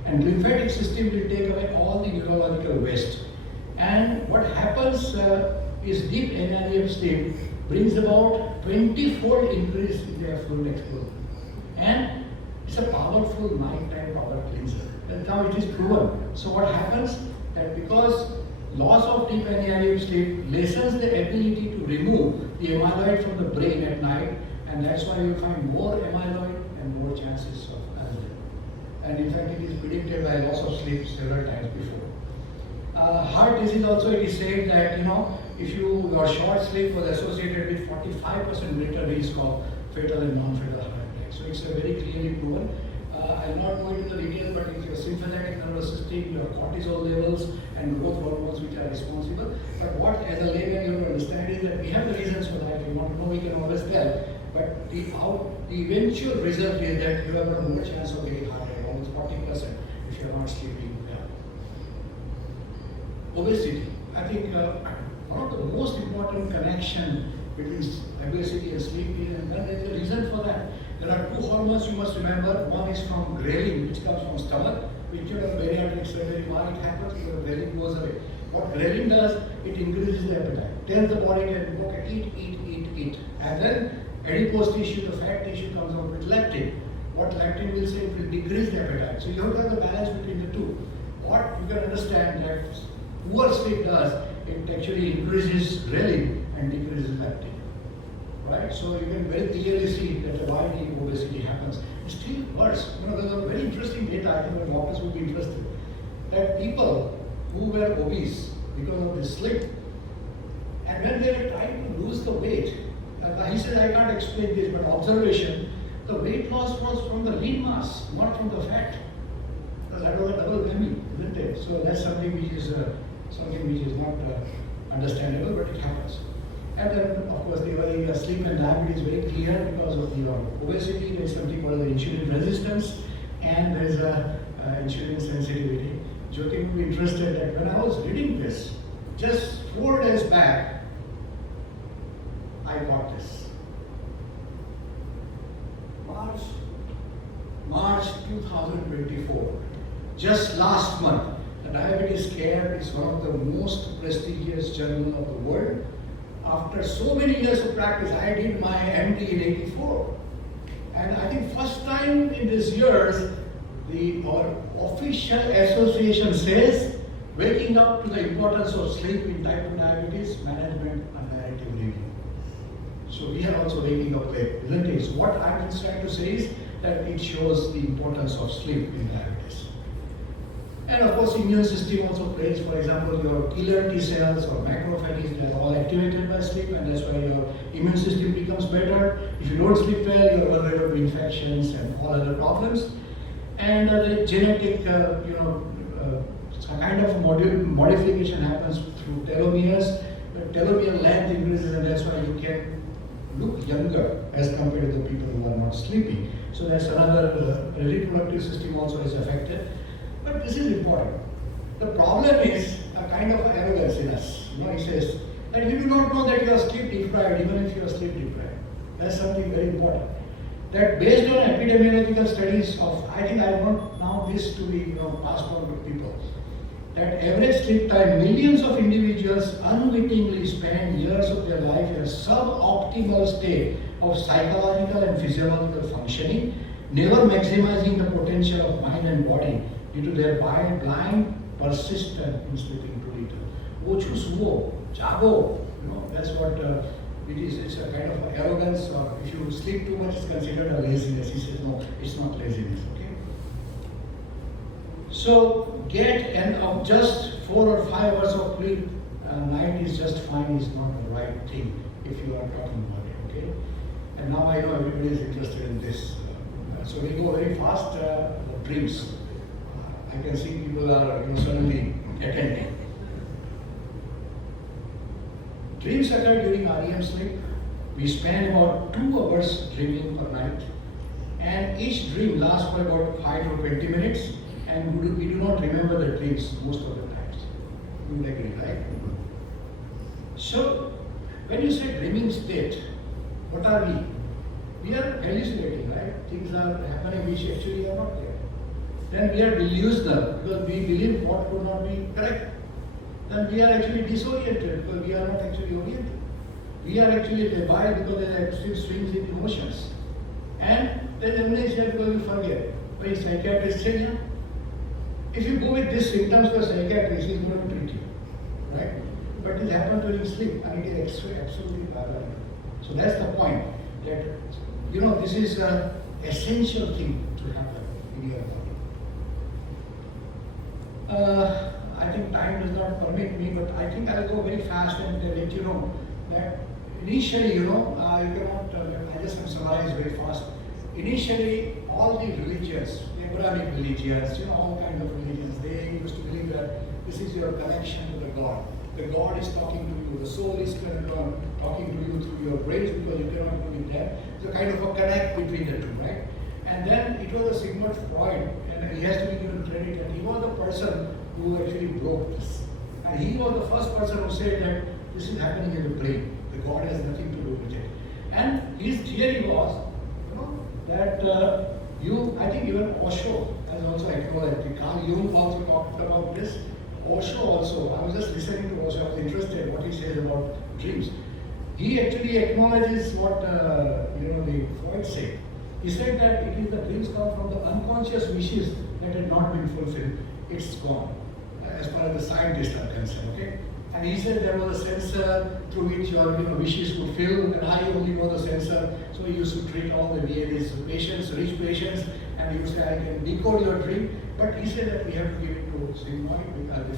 And lymphatic system will take away all the neurological waste. And what happens is deep NREM sleep brings about 20-fold increase in their fluid exposure. And it's a powerful nighttime power cleanser. And now it is proven. So what happens? That because loss of deep NREM sleep lessens the ability to remove the amyloid from the brain at night, and that's why you find more amyloid and more chances of Alzheimer's. And in fact, it is predicted by loss of sleep several times before. Heart disease also, it is said that, you know, if your short sleep was associated with 45% greater risk of fatal and non-fatal heart attack. So it's a very clearly proven. I'll not go into the details, but it's your sympathetic nervous system, your cortisol levels, and growth hormones which are responsible. But what, as a layman, you have to understand is that we have the reasons for that. If you want to know, we can always tell. But the eventual result is that you have a more chance of getting heart attack, almost 40% if you are not sleeping well. Obesity. I think one of the most important connection between obesity and sleep is, and there is a reason for that. There are two hormones you must remember. One is from ghrelin, which comes from stomach, which you have bariatric surgery. Why it happens? Because ghrelin goes away. What ghrelin does, it increases the appetite. Tells the body that, okay, eat. And then adipose tissue, the fat tissue comes out with leptin. What leptin will say, it will decrease the appetite. So you have to have a balance between the two. What you can understand that poor sleep does, it actually increases ghrelin and decreases leptin. Right? So you can very clearly see that why the obesity happens. It's still worse. You know, there's a very interesting data, I think doctors will be interested, that people who were obese because of the sleep, and when they were trying to lose the weight, he said, I can't explain this, but observation, the weight loss was from the lean mass, not from the fat. Because that was a double whammy, isn't it? So that's something which is not understandable, but it happens. And then, of course, the sleep and diabetes is very clear because of the obesity. There is something called the insulin resistance, and there is insulin sensitivity. Jyoti will be interested that when I was reading this, just 4 days back, I got this. March 2024, just last month. The Diabetes Care is one of the most prestigious journals of the world. After so many years of practice, I did my MD in '84. And I think first time in these years, our official association says, waking up to the importance of sleep in type 2 diabetes, management and narrative review. So we are also waking up late, isn't it? So what I'm trying to say is that it shows the importance of sleep in diabetes. And of course, immune system also plays. For example, your killer T cells or macrophages, they are all activated by sleep, and that's why your immune system becomes better. If you don't sleep well, you are vulnerable to infections and all other problems. And the genetic, kind of modification happens through telomeres. The telomere length increases, and that's why you can look younger as compared to the people who are not sleeping. So that's another reproductive system also is affected. But this is important. The problem is a kind of arrogance in us. You know, he says that you do not know that you are sleep deprived, even if you are sleep deprived. That's something very important. That based on epidemiological studies of, I think I want now this to be passed on to people, that average sleep time, millions of individuals unwittingly spend years of their life in a suboptimal state of psychological and physiological functioning, never maximizing the potential of mind and body due to their blind persistent in sleeping too little. Ochu suo, jago, that's what it is. It's a kind of arrogance, or if you sleep too much, it's considered a laziness. He says, no, it's not laziness, okay? So, get just 4 or 5 hours of sleep a night is just fine, is not the right thing if you are talking about it, okay? And now I know everybody is interested in this. So we go very fast, dreams. I can see people are suddenly attending. Dreams occur during REM sleep. We spend about 2 hours dreaming per night, and each dream lasts for about 5 to 20 minutes, and we do not remember the dreams most of the times. You would agree, right? So, when you say dreaming state, what are we? We are hallucinating, right? Things are happening which actually are not there. Then we are delusional because we believe what could not be correct. Then we are actually disoriented because we are not actually oriented. We are actually debile because there are extreme swings in emotions. And there is amnesia because you forget. When a psychiatrist says, yeah, if you go with these symptoms to a psychiatrist, he is going to treat you. Right? But it happens during sleep and it is absolutely parallel. So that's the point. That, this is an essential thing to happen in your body. I think time does not permit me, but I think I'll go very fast and let you know that initially, you cannot, I just am summarize very fast. Initially, all the religions, Abrahamic religions, all kind of religions, they used to believe that this is your connection to the God. The God is talking to you, the soul is talking to you through your brains because you cannot do it there. It's a kind of a connect between the two, right? And then it was a Sigmund Freud, and he has to be given credit, and he was the person who actually broke this. And he was the first person who said that this is happening in the brain. The God has nothing to do with it. And his theory was, that I think even Osho has also acknowledged. Carl Jung also talked about this. Osho also, I was just listening to Osho, I was interested in what he says about dreams. He actually acknowledges what the Freud said. He said that it is the dreams come from the unconscious wishes that had not been fulfilled. It's gone, as far as the scientists are concerned. Okay, and he said there was a sensor through which your wishes would fill, and I only was a sensor. So he used to treat all the VADs patients, rich patients, and he would say, I can decode your dream. But he said that we have to give it to Sigmund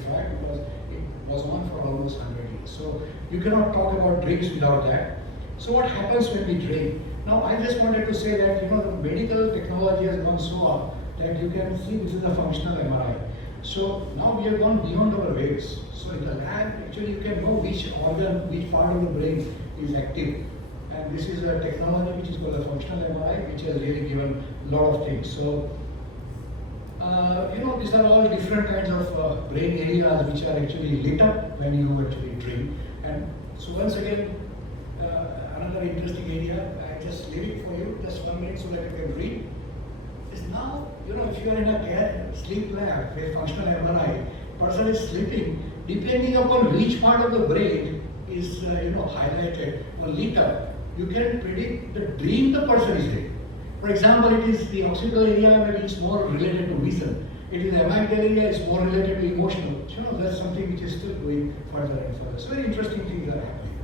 Freud because it was on for almost 100 years. So you cannot talk about dreams without that. So what happens when we dream? Now I just wanted to say that the medical technology has gone so up that you can see this is a functional MRI. So now we have gone beyond our waves. So in the lab, actually you can know which organ, which part of the brain is active. And this is a technology which is called a functional MRI, which has really given a lot of things. So, these are all different kinds of brain areas which are actually lit up when you actually dream. And so once again, another interesting area, I just leave it for you, just 1 minute so that you can read. Is now, if you are in a sleep lab, a functional MRI, person is sleeping, depending upon which part of the brain is highlighted or lit up, you can predict the dream the person is in. For example, it is the occipital area, maybe it's more related to vision. It is the amygdala area, it's more related to emotional. That's something which is still going further and further. So very interesting things are happening.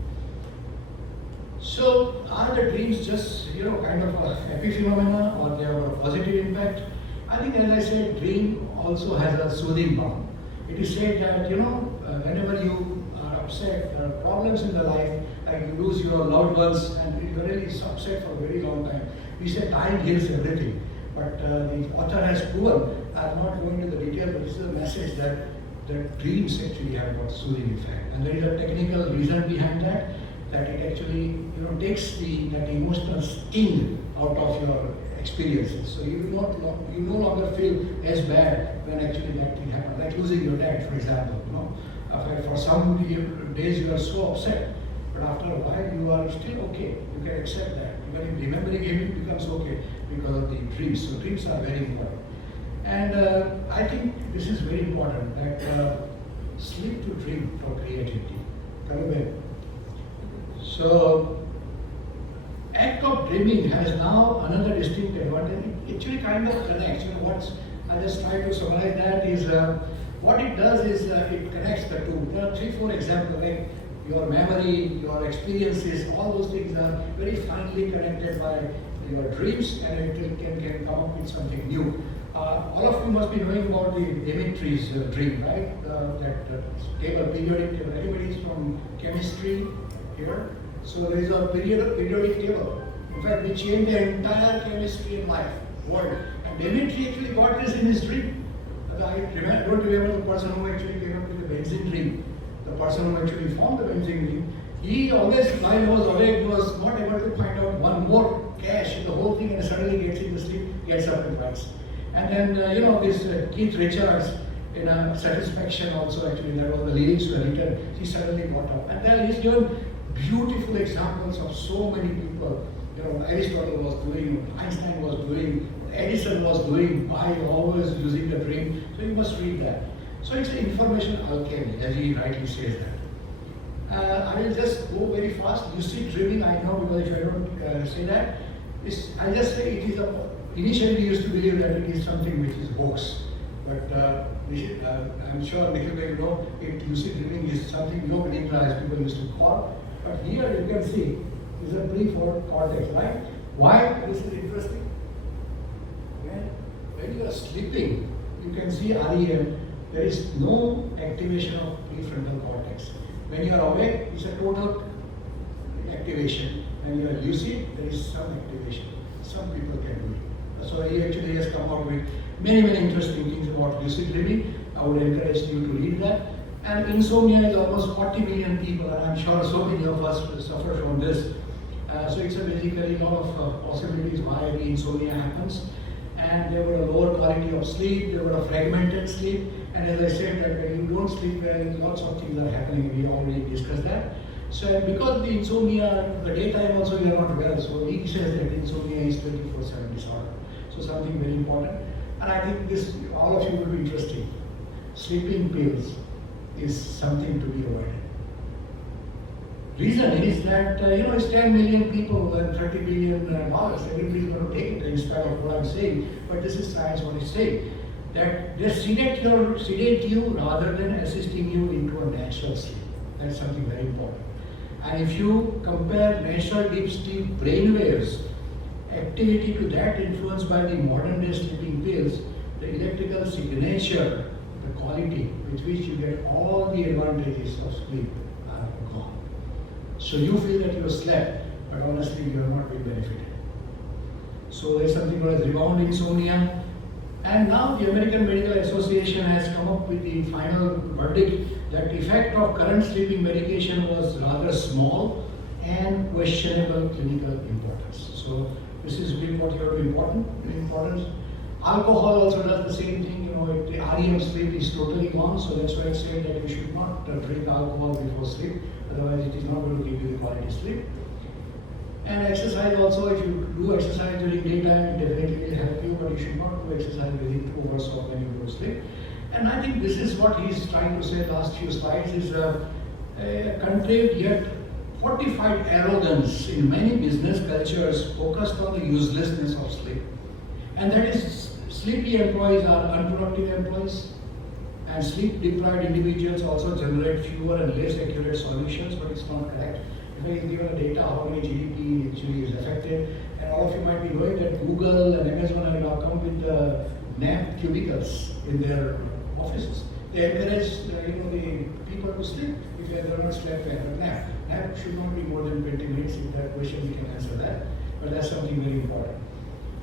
So are the dreams just kind of a happy phenomena, or they have a positive impact? I think, as I said, dream also has a soothing power. It is said that whenever you are upset, there are problems in the life, like you lose your loved ones and you're really upset for a very long time. We say time heals everything, but the author has proven, I'm not going into the detail, but this is a message that dreams actually have got soothing effect. And there is a technical reason behind that it actually takes that emotional sting out of your experiences. So you no longer feel as bad when actually that thing happened, like losing your dad, for example. For some days you are so upset, but after a while you are still okay. You can accept that. Even remembering him, it becomes okay because of the dreams. So dreams are very important. And I think this is very important, that sleep to dream for creativity. So act of dreaming has now another distinct advantage. It actually kind of connects. I just try to summarize that is what it does is it connects the two. There are 3-4 examples, like your memory, your experiences, all those things are very finely connected by your dreams, and it can come up with something new. All of you must be knowing about the Dimitri's dream, right? That table, periodic table. Anybody is from chemistry here? So there is a periodic table. In fact, we changed the entire chemistry in life, world. And Dimitri actually got this in his dream. I don't remember the person who actually came up with the benzene dream. The person who actually formed the benzene dream, He always, while he was awake, was not able to find out one more cache in the whole thing, and suddenly gets into sleep, gets up and writes. And then, this Keith Richards, in a Satisfaction also, actually, that was the lyrics were written, he suddenly got up. And then he's given beautiful examples of so many people. Aristotle was doing, Einstein was doing, Edison was doing by always using the dream. So you must read that. So it's an information alchemy, as he rightly says that. I will just go very fast. Lucid dreaming, I know, because if I don't say that, I'll just say it is initially we used to believe that it is something which is hoax. But I'm sure Nikhil may know, lucid dreaming is something nobody tries, people used to call. But here you can see, is a prefrontal, right? Why this is interesting? When you are sleeping, you can see REM, there is no activation of prefrontal cortex. When you are awake, it's a total activation. When you are lucid, there is some activation. Some people can do it. So he actually has come out with many, many interesting things about lucid dreaming. I would encourage you to read that. And insomnia is almost 40 million people, and I'm sure so many of us will suffer from this. So it's basically a lot of possibilities why the insomnia happens. And there were a lower quality of sleep, there were a fragmented sleep, and as I said, that when you don't sleep well, lots of things are happening. We already discussed that. So because the insomnia, the daytime also we are not well, so he says that insomnia is 24/7 disorder. So something very important. And I think this, all of you will be interesting. Sleeping pills is something to be avoided. Reason is that, it's 10 million people and $30 billion. Everybody is going to take it in spite of what I'm saying. But this is science what it's saying. That they sedate you rather than assisting you into a natural sleep. That's something very important. And if you compare natural deep sleep brainwaves activity to that influenced by the modern day sleeping pills, the electrical signature, the quality with which you get all the advantages of sleep are gone. So you feel that you have slept, but honestly you have not been benefited. So there's something called as rebound insomnia. And now the American Medical Association has come up with the final verdict that the effect of current sleeping medication was rather small and questionable clinical importance. So this is really what you have importance. Alcohol also does the same thing. The REM sleep is totally gone, so that's why I say that you should not drink alcohol before sleep, otherwise it is not going to give you the quality sleep. And exercise also, if you do exercise during daytime, it definitely will help you, but you should not do exercise within 2 hours of when you go to sleep. And I think this is what he's trying to say last few slides is a contrived yet fortified arrogance in many business cultures focused on the uselessness of sleep. And that is, sleepy employees are unproductive employees, and sleep deprived individuals also generate fewer and less accurate solutions, but it's not correct. If I give a data how many GDP actually is affected, and all of you might be knowing that Google and Amazon have now come with the nap cubicles in their offices. They encourage the people to sleep if they have not slept, they have a nap. Nap should not be more than 20 minutes. If that question, we can answer that. But that's something very important.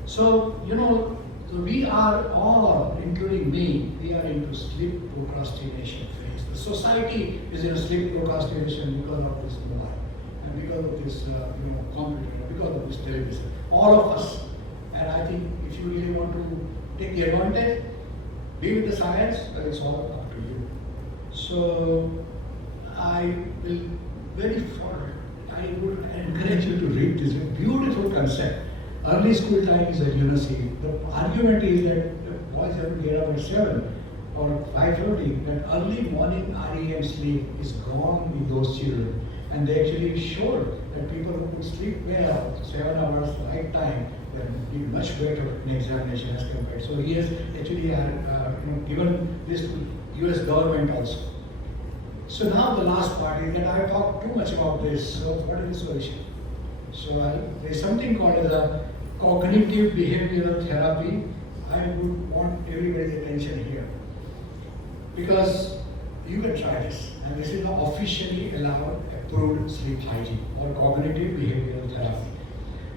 So, so we are all, including me, we are into sleep procrastination phase. The society is in sleep procrastination because of this mobile, and because of this computer, because of this television. All of us. And I think if you really want to take the advantage, be with the science, but it's all up to you. So I will I would encourage you to read this beautiful concept. Early school time is a lunacy. The argument is that the boys have to get up at 7 or 5:30. That early morning REM sleep is gone with those children. And they actually showed that people who could sleep well, 7 hours right time, did much better in examination as compared. So he has actually given this to US government also. So now the last part is that I talked too much about this. So what is the solution? So there's something called as a cognitive behavioral therapy. I would want everybody's attention here, because you can try this, and this is now officially allowed, approved sleep hygiene or cognitive behavioral therapy.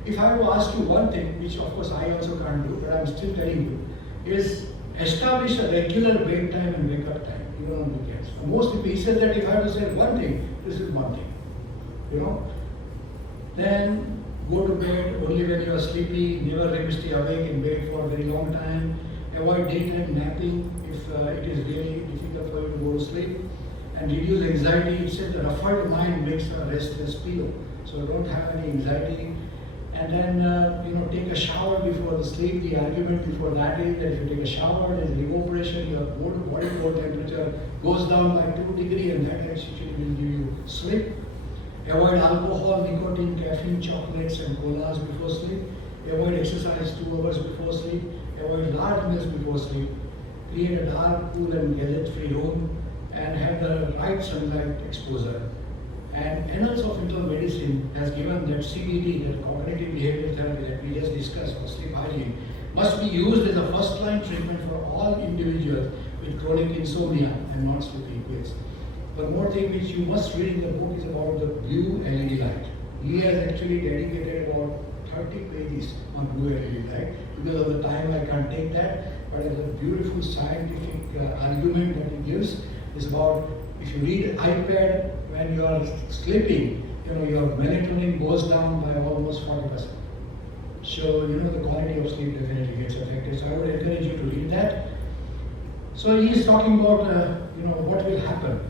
If I were to ask you one thing, which of course I also can't do, but I'm still telling you, is establish a regular bedtime and wake up time, even on weekends. Most people, he says that if I were to say one thing, this is one thing. you know. Then go to bed only when you are sleepy, never stay awake in bed for a very long time. Avoid daytime napping if it is really difficult for you to go to sleep. And reduce anxiety. It said the ruffled mind makes a restless pillow. So don't have any anxiety. And then, take a shower before the sleep. The argument before that is that if you take a shower, there's evaporation, your body core temperature goes down by 2 degrees, and that actually will give you sleep. Avoid alcohol, nicotine, caffeine, chocolates, and colas before sleep. Avoid exercise 2 hours before sleep. Avoid large meals before sleep. Create a dark, cool, and gadget-free room, and have the right sunlight exposure. And Annals of Internal Medicine has given that CBT, that cognitive behavioral therapy that we just discussed for sleep hygiene, must be used as a first-line treatment for all individuals with chronic insomnia and non-sleeping pills. One more thing which you must read in the book is about the blue LED light. He has actually dedicated about 30 pages on blue LED light. Because of the time I can't take that, but it's a beautiful scientific argument that he gives. Is about if you read iPad when you are sleeping, your melatonin goes down by almost 40%. So the quality of sleep definitely gets affected. So I would encourage you to read that. So he is talking about what will happen.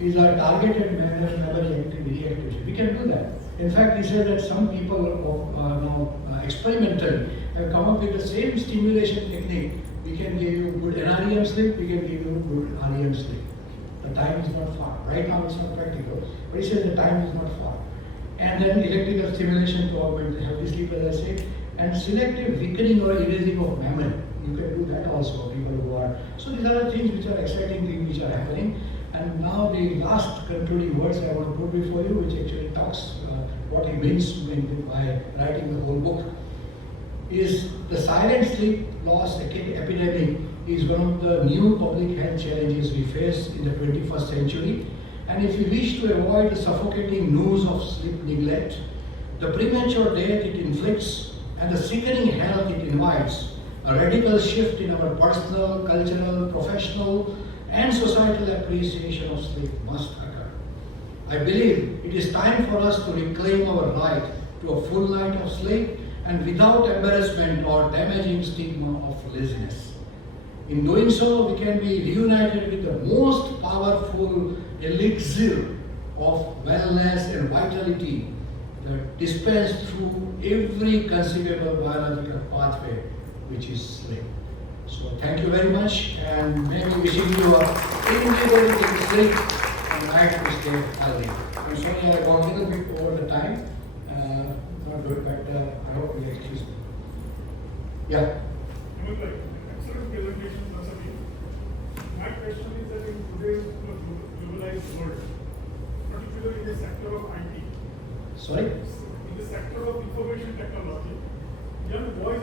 Is a targeted manner memory reactivation. We can do that. In fact, he said that some people experimentally have come up with the same stimulation technique. We can give you good NREM sleep. We can give you good REM sleep. The time is not far. Right now it's not practical, but he says the time is not far. And then electrical stimulation to augment the healthy sleep, as I said, and selective weakening or erasing of memory. You can do that also, people who are. So these are the things which are exciting things which are happening. And now the last concluding words I want to put before you, which actually talks what he means by writing the whole book, is the silent sleep loss epidemic is one of the new public health challenges we face in the 21st century. And if we wish to avoid the suffocating news of sleep neglect, the premature death it inflicts, and the sickening health it invites, a radical shift in our personal, cultural, professional, and societal appreciation of sleep must occur. I believe it is time for us to reclaim our right to a full night of sleep and without embarrassment or damaging stigma of laziness. In doing so, we can be reunited with the most powerful elixir of wellness and vitality that dispensed through every conceivable biological pathway, which is sleep. So thank you very much, and maybe wishing you a incredible sleep and night to stay healthy. I'm sorry I got a little bit over the time. Not good, but I hope you excuse me. Yeah. Excellent presentation, Dr. My question is that in today's globalized world, particularly in the sector of IT, Sorry? in the sector of information technology, young boys